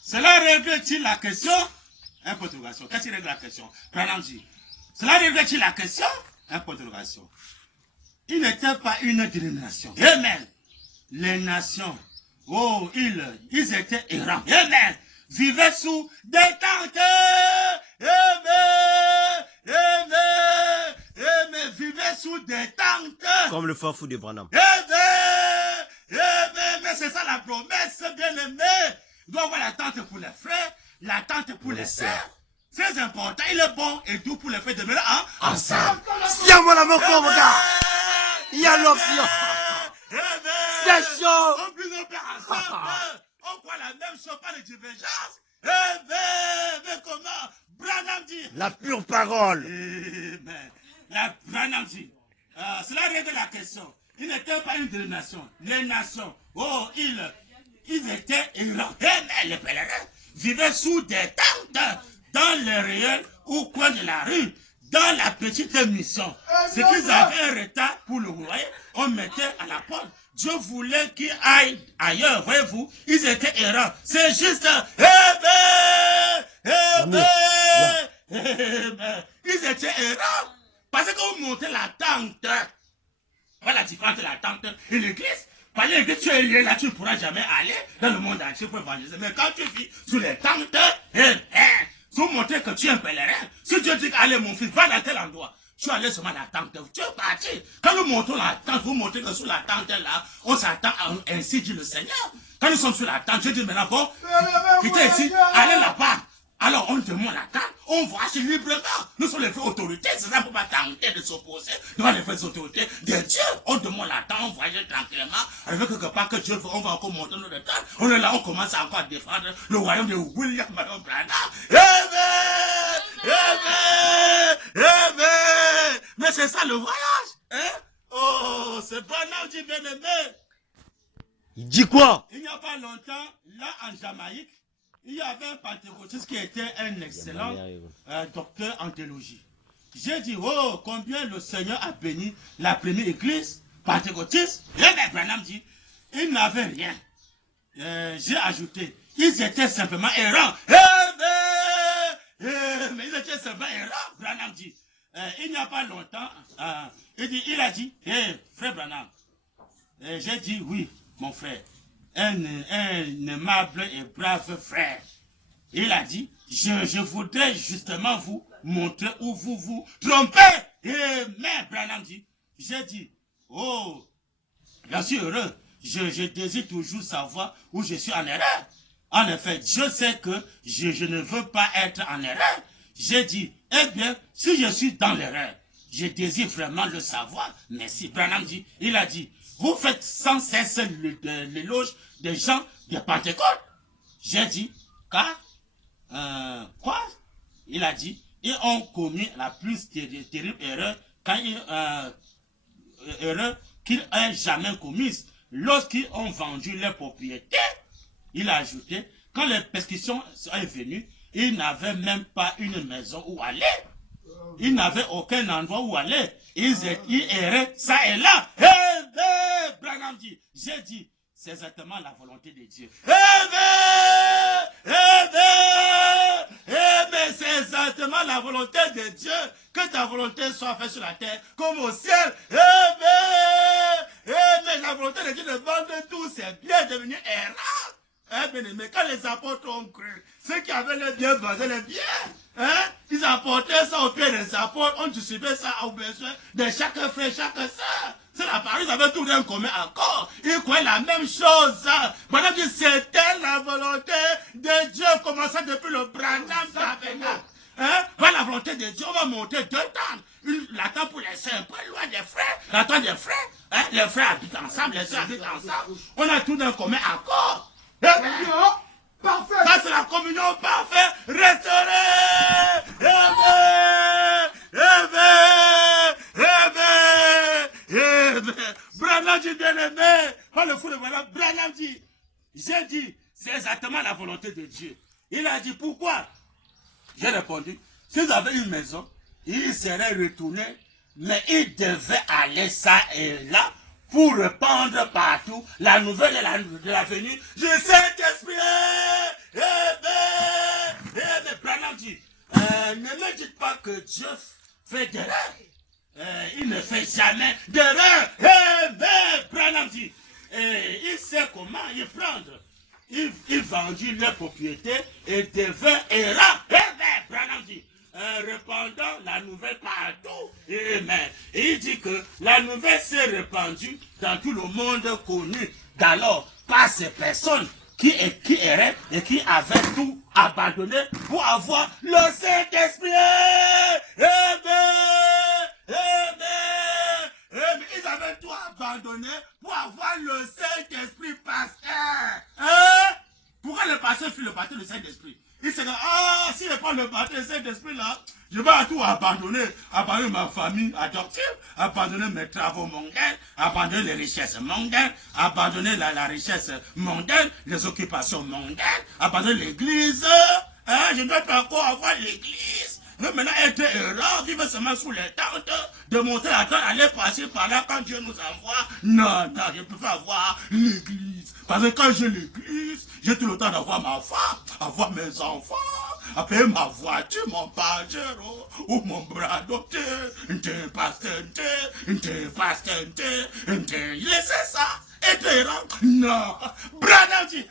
Cela règle-t-il la question? Un point d'interrogation. Qu'est-ce qui règle la question? Branham dit. Cela règle-t-il la question? Un point d'interrogation. Il n'était pas une dénomination. Amen. Les nations, oh, ils étaient errants. Amen. Vivaient sous des tentes. Amen. Amen. Amen. Vivaient sous des tentes. Comme le fou de Branham. Amen. Amen. Mais c'est ça la promesse, bien-aimé. Il doit avoir la tente pour les frères, la tente pour les sœurs. C'est important. Il est bon et doux pour les frères de demeurer ensemble. Si à mon amour, comme gars. Il y a l'option. C'est chaud. On peut nous faire ensemble. On croit la même chose, pas de divergence. Mais comment? Branham dit. La pure parole. La Branham dit. Cela règle la question. Il n'était pas une dénomination. Les nations, oh, ils étaient errants. Les pèlerins vivaient sous des tentes, dans les réels ou coin de la rue, dans la petite mission. Ce qu'ils avaient un retard pour le voyer, on mettait à la porte. Dieu voulait qu'ils aillent ailleurs, voyez-vous. Ils étaient errants. C'est juste. Ils étaient errants. Parce que vous montez la tente. Voilà la différence de la tente et l'église. Parce que l'église, tu es lié là, tu ne pourras jamais aller dans le monde entier pour évangéliser. Mais quand tu vis sous les tentes, vous montrez que tu es un pèlerin. Si Dieu dit allez mon fils, va dans tel endroit. Tu allais seulement à la tente, tu es parti. Quand nous montons la tente, vous montrez que sous la tente là, on s'attend à ainsi dit le Seigneur. Quand nous sommes sur la tente, je dis maintenant, bon, quittez ici, allez là-bas. Alors on demande la tente, on voit librement. Nous sommes les vraies autorités, c'est ça pour pas tenter de s'opposer devant les vraies autorités de Dieu. On demande la tente, on voyage tranquillement. Avec quelque part que Dieu veut, on va encore monter notre tente. On est là, on commence encore à défendre le royaume de William Marion Branham. Amen! Amen! Amen! Mais c'est ça le voyage, hein? Oh, c'est Branham dit bien-aimé. Il dit quoi? Il n'y a pas longtemps, là en Jamaïque, il y avait un pentecôtiste qui était un excellent docteur en théologie. J'ai dit, oh, combien le Seigneur a béni la première église pentecôtiste. Et Branham dit, ils n'avaient rien. J'ai ajouté, ils étaient simplement errants. Mais ils étaient simplement errants, Branham dit. Il n'y a pas longtemps, il a dit, frère Branham, j'ai dit, oui, mon frère. Un aimable et brave frère. Il a dit, je voudrais justement vous montrer où vous vous trompez. Mais Branham dit, j'ai dit, oh, je suis heureux. Je désire toujours savoir où je suis en erreur. En effet, je sais que je ne veux pas être en erreur. J'ai dit, eh bien, si je suis dans l'erreur, je désire vraiment le savoir. Merci. Branham dit, il a dit, vous faites sans cesse l'éloge des gens de Pentecôte. J'ai dit, car, quoi? Il a dit, ils ont commis la plus terrible erreur erreur qu'ils aient jamais commise. Lorsqu'ils ont vendu leurs propriétés, il a ajouté, quand les persécutions sont venues, ils n'avaient même pas une maison où aller. Ils n'avaient aucun endroit où aller. Ils erraient ça et là. Branham dit, j'ai dit, c'est exactement la volonté de Dieu. C'est exactement la volonté de Dieu. Que ta volonté soit faite sur la terre comme au ciel. Mais la volonté de Dieu de vendre tout, c'est bien devenu errant. Bien aimé, quand les apôtres ont cru, ceux qui avaient les biens vendaient les biens. Ils apportaient ça au pied des apôtres, on distribuait ça aux besoins de chaque frère, chaque sœur. C'est la parole, ils avaient tout d'un commun encore. Ils croyaient la même chose. Voilà que c'était la volonté de Dieu, commençant depuis le Branham Tabernacle. Voilà la volonté de Dieu, on va monter deux tentes. La tente pour les sœurs, un peu loin des frères. La tente des frères. Les frères habitent ensemble, les sœurs habitent ensemble. On a tout d'un commun encore. Parfait. Ça, c'est la communion parfaite, restaurée. Branham dit, bien aimé, le fou de Branham, Branham dit, j'ai dit, c'est exactement la volonté de Dieu. Il a dit, pourquoi? J'ai répondu, s'ils avaient une maison, ils seraient retournés, mais ils devaient aller ça et là, pour répandre partout la nouvelle de la venue du Saint-Esprit. Mais Branham dit, ne me dites pas que Dieu fait d'erreur. Il ne fait jamais d'erreur. Mais Branham dit, il sait comment y prendre. Il vendit leurs propriétés et devint errant. Branham dit, répandant la nouvelle partout. Amen. Et il dit que la nouvelle s'est répandue dans tout le monde connu d'alors par ces personnes qui erraient et qui avaient tout abandonné pour avoir le Saint-Esprit. Ils avaient tout abandonné pour avoir le Saint-Esprit, pasteur. Pourquoi le pasteur fit le baptême du Saint-Esprit? Il s'est dit, si je prends le baptême du Saint-Esprit là, je vais tout abandonner. Abandonner ma famille adoptive, abandonner mes travaux mondains, abandonner les richesses mondaines, abandonner la richesse mondaine, les occupations mondaines, abandonner l'église. Je ne dois pas encore avoir l'église. Mais maintenant, être errant, vivre seulement sous les tentes, de monter la tente, aller passer par là quand Dieu nous envoie. Non, je ne peux pas avoir l'église. Parce que quand j'ai l'église, j'ai tout le temps d'avoir ma femme, avoir mes enfants, à payer ma voiture, mon pajero, ou mon bras d'hôtel, laissez ça, être errant. Non, Branham dit.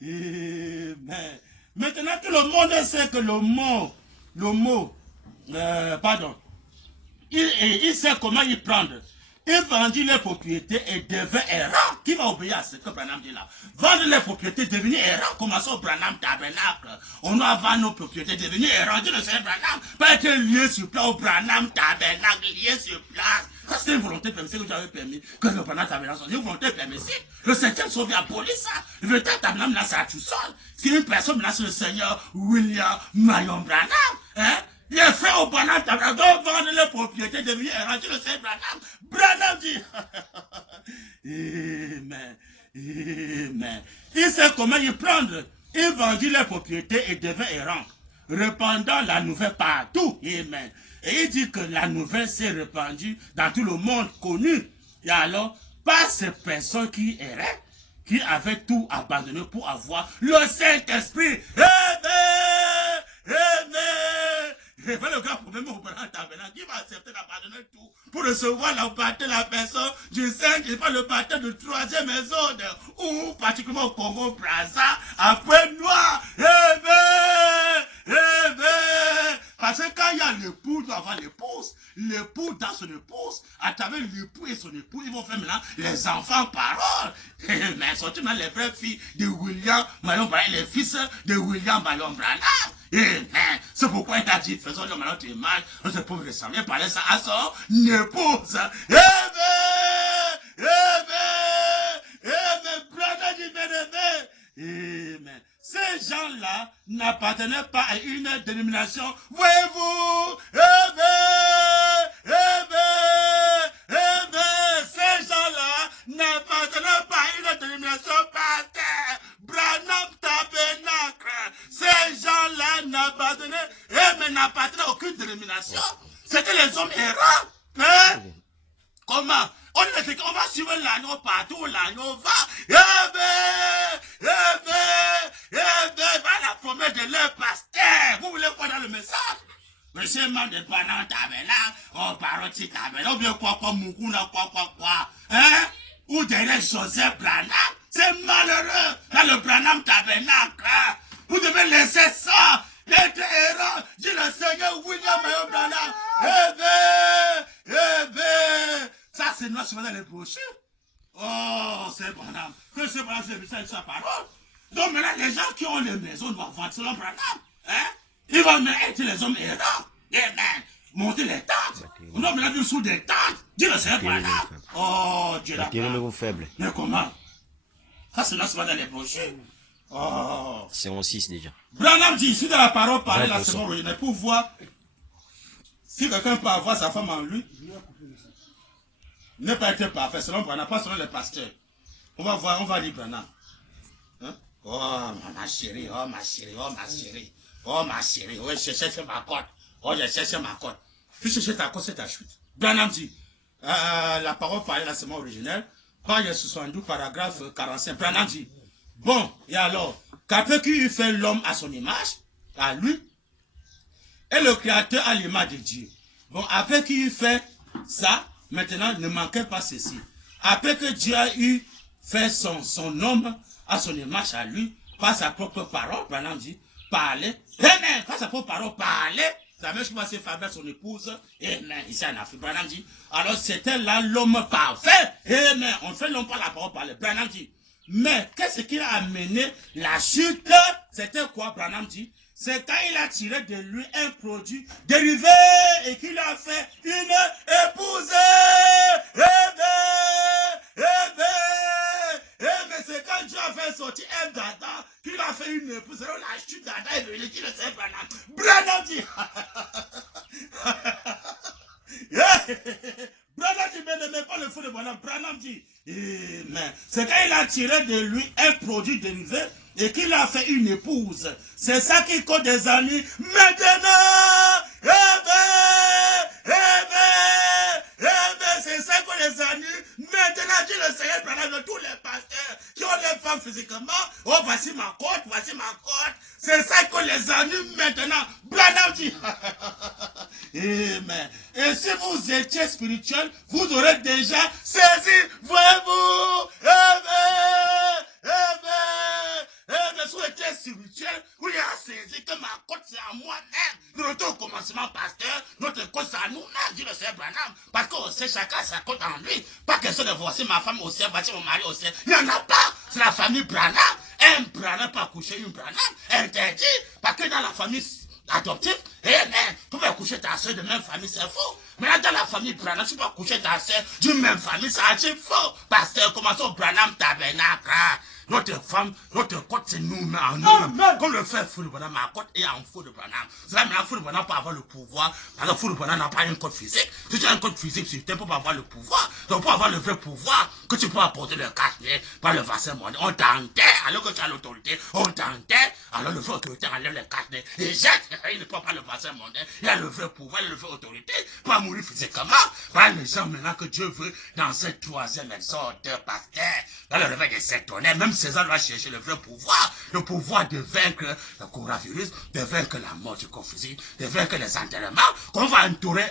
Mais maintenant, tout le monde sait que il sait comment y prendre. Il vendit les propriétés et devint errant. Qui va obéir à ce que Branham dit là? Vendre les propriétés, devenir errant. Commençons au Branham Tabernacle. On doit vendre nos propriétés, devenir errant. Dit le Seigneur Branham. Pas être lié sur place au Branham Tabernacle, lié sur place. Ça, c'est une volonté permissive que j'avais permis. Que le Branham Tabernacle soit une volonté permissive. Le septième sauvé a aboli ça. Le véritable Tabernacle, là, c'est à tout seul. Si une personne menace le Seigneur William Marion Branham, les frères au Branham Tabernacle doivent vendre les propriétés, devenir errant. Dit le Seigneur Branham. Branham dit. Amen. Amen. Il sait comment y prendre. Il vendit les propriétés et devint errant, répandant la nouvelle partout. Amen. Et il dit que la nouvelle s'est répandue dans tout le monde connu. Et alors, par ces personnes qui erraient, qui avaient tout abandonné pour avoir le Saint-Esprit. Amen. Amen. Il va le grand problème au Branham Tabernacle. Qui va accepter d'abandonner tout pour recevoir la baptême de la personne du Saint-Esprit, pas le baptême de troisième maison, ou particulièrement au Congo, Brazza, après Noir. Amen. quand il y a l'époux, il doit avoir l'épouse. L'époux dans son épouse, à travers l'époux et son époux, ils vont faire maintenant les enfants parole. Mais surtout maintenant les vraies filles de William Marion Branham, les fils de William Marion Branham. C'est pourquoi il a dit, faisons-le maintenant tu mal, on se peut ressembler, parler ça à son épouse. Branham dit, amen. Ces gens-là n'appartenaient pas à une dénomination. Voyez-vous, ces gens-là n'appartenaient pas à une dénomination pasteur. Branham Tabernacle. Ces gens-là n'appartenaient à aucune dénomination. C'était les hommes errants. Hein? Comment? On va suivre l'agneau partout, l'agneau va. Va la promesse de leur pasteur. Vous voulez quoi dans le message? Monsieur Mandé Branham Tabernacle, oh Paroti Tabernacle, ou bien quoi, Mukuna, quoi. Hein? Ou derrière Joseph Branham. C'est malheureux dans le Branham Tabernacle. Vous devez laisser ça. L'être errant, dit le Seigneur William Marion Branham. Ça, c'est notre chemin dans les brochures. Oh, c'est Branham. Que c'est Branham, c'est sa parole. Donc maintenant, les gens qui ont les maisons doivent vendre selon Branham. Hein? Ils vont être les hommes errants. Amen. Monter les tentes. On doit maintenant vivre sous des tentes. Dis le Seigneur Branham. Oh, Dieu l'a fait. Mais comment? Ça, c'est notre chemin dans les brochures. Oh. C'est en 6 déjà. Branham dit ici dans la parole, parler la seconde originale pour voir si quelqu'un peut avoir sa femme en lui. Ne pas être parfait, selon Branham, pas selon les pasteurs. On va voir, on va lire Branham. Hein? Oh, ma chérie, oh ma chérie, oh ma chérie, oh ma chérie, ouais, je cherche ma cote. Oh, je cherche ma cote. Puis chercher ta cote, c'est ta chute. Branham dit, la parole parlée la semaine originelle, page 72, paragraphe 45. Branham dit, bon, et alors, qu'après qu'il eut fait l'homme à son image, à lui, et le créateur à l'image de Dieu. Bon, après qu'il eut fait ça, maintenant, ne manquez pas ceci. Après que Dieu a eu fait son homme à son image à lui, par sa propre parole, Branham dit, parler, amen, par sa propre parole, parler, la même chose qui va se faire avec son épouse, amen, ici en Afrique, Branham dit, alors c'était là l'homme parfait, amen, on fait l'homme par la parole, parler, Branham dit, mais qu'est-ce qui a amené la chute? C'était quoi, Branham dit? C'est quand il a tiré de lui un produit dérivé et qu'il a fait une épouse. Mais c'est quand Dieu a fait sortir un d'Adam qu'il a fait une épouse. Alors la chute d'Adam est venue, qui le sait, Branham. Branham dit. Branham dit, mais n'aimez pas le feu de Branham. Branham dit, mais c'est quand il a tiré de lui un produit dérivé et qu'il a fait une épouse. C'est ça qui cause des amis. Maintenant, c'est ça que les amis. Maintenant, dit le Seigneur, Branham, tous les pasteurs qui ont des femmes physiquement, oh, voici ma côte, voici ma côte. C'est ça que les amis maintenant. Branham dit. Amen. Et si vous étiez spirituel, vous aurez déjà saisi, voyez-vous. Amen. Mais si vous étiez spirituel, vous avez saisi que ma côte c'est à moi-même. Notre commencement, pasteur, notre côte c'est à nous-mêmes, dit le Seigneur Branham. Parce qu'on sait chacun sa côte en lui. Pas question de voici ma femme au ciel, voici mon mari au ciel. Il n'y en a pas. C'est la famille Branham. Un Branham peut accoucher une Branham. Interdit. Parce que dans la famille adoptive, tu peux coucher ta soeur de même famille, c'est faux. Mais là, dans la famille Branham, tu peux coucher ta soeur d'une même famille, c'est faux. Pasteur, commençons Branham Tabernacle. Notre femme, notre côte, c'est nous-mêmes en nous. Comme le fait Fou de Branham, ma côte est en Fou de Branham. C'est là maintenant Fou de Branham peut avoir le pouvoir. Parce que Fou de Branham n'a pas une côte physique. Si tu as une côte physique, tu ne peux pas avoir le pouvoir. Donc pour avoir le vrai pouvoir, que tu peux apporter le cache-nez par le vaccin mondial. On t'enterre, alors que tu as l'autorité. On t'enterre, alors le vrai autorité enlève le cache-nez. Et jette, il ne prend pas le vaccin mondial. Il a le vrai pouvoir, il a le vrai autorité. Pas mourir physiquement. Voilà les gens maintenant que Dieu veut dans cette troisième exode de pasteur. Dans le réveil des sectonnaires, même César doit chercher le vrai pouvoir. Le pouvoir de vaincre le coronavirus, de vaincre la mort du confusion, de vaincre les enterrements. Qu'on va enterrer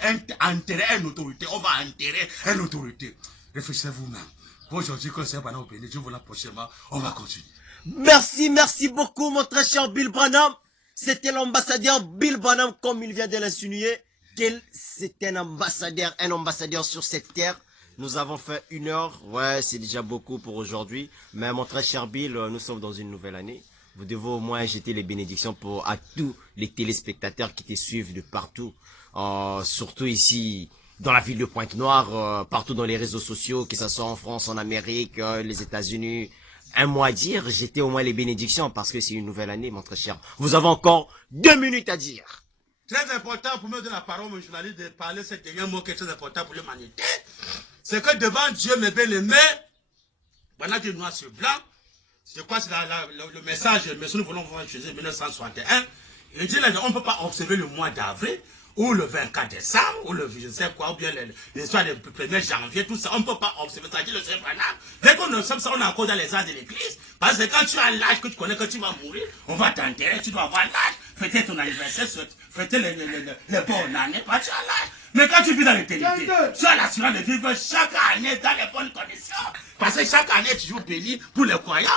une autorité. On va enterrer une autorité. Réfléchissez vous-même. Aujourd'hui, quand c'est pendant au béni, Dieu vous la prochainement, on va continuer. Merci beaucoup, mon très cher Bill Branham. C'était l'ambassadeur Bill Branham, comme il vient de l'insinuer. C'est un ambassadeur sur cette terre. Nous avons fait 1 heure. Ouais, c'est déjà beaucoup pour aujourd'hui. Mais mon très cher Bill, nous sommes dans une nouvelle année. Vous devez au moins jeter les bénédictions à tous les téléspectateurs qui te suivent de partout. Surtout ici, dans la ville de Pointe-Noire, partout dans les réseaux sociaux, que ce soit en France, en Amérique, les États-Unis. Un mot à dire, jetez au moins les bénédictions parce que c'est une nouvelle année, mon très cher. Vous avez encore 2 minutes à dire. Très important pour me donner la parole, mon journaliste, de parler ce dernier mot qui est très important pour l'humanité. C'est que devant Dieu, mes bien-aimés, pendant que noir sur blanc, je crois que c'est le message, mais nous voulons voir Jésus 1961. Il dit là, on ne peut pas observer le mois d'avril, ou le 24 décembre, ou le je sais quoi, ou bien l'histoire du 1er janvier, tout ça, on ne peut pas observer ça. Dit le Seigneur Branham. Dès qu'on observe ça, on est encore dans les arts de l'église. Parce que quand tu as l'âge que tu connais que tu vas mourir, on va t'enterrer, tu dois avoir l'âge. Fêter ton anniversaire, fêter les bonnes années, pas tu as l'âge. Mais quand tu vis dans l'éternité, tu as l'assurance de vivre chaque année dans les bonnes conditions. Parce que chaque année est toujours béni pour les croyants.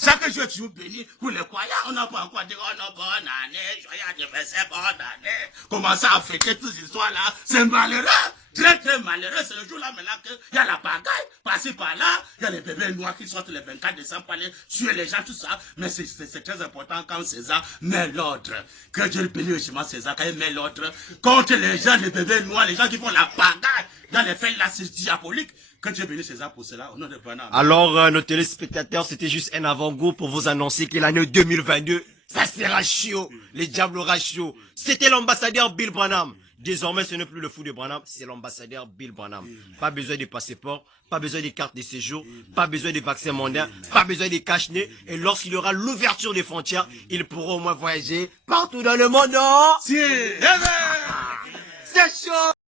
Chaque jour est toujours béni pour les croyants. On n'a pas encore dit, oh non, bonne année, joyeux anniversaire, bonne année. Commencer à fêter toutes ces histoires-là, c'est malheureux. Très très malheureux, c'est le jour-là maintenant qu'il y a la bagaille, par-ci par-là, il y a les bébés noirs qui sortent le 24 décembre pour aller tuer les gens, tout ça. Mais c'est très important quand César met l'ordre. Que Dieu le bénisse justement César, quand il met l'ordre contre les gens, les bébés noirs, les gens qui font la bagaille dans les faits, là, c'est diabolique. Que Dieu bénisse César pour cela, au nom de Branham. Alors, nos téléspectateurs, c'était juste un avant-goût pour vous annoncer que l'année 2022, ça sera chaud. Les diables aura chaud. C'était l'ambassadeur Bill Branham. Désormais, ce n'est plus le fou de Branham, c'est l'ambassadeur Bill Branham. Pas besoin de passeport, pas besoin de carte de séjour, pas besoin de vaccin mondain, pas besoin de cache-nez. Et lorsqu'il y aura l'ouverture des frontières, il pourra au moins voyager partout dans le monde. C'est chaud.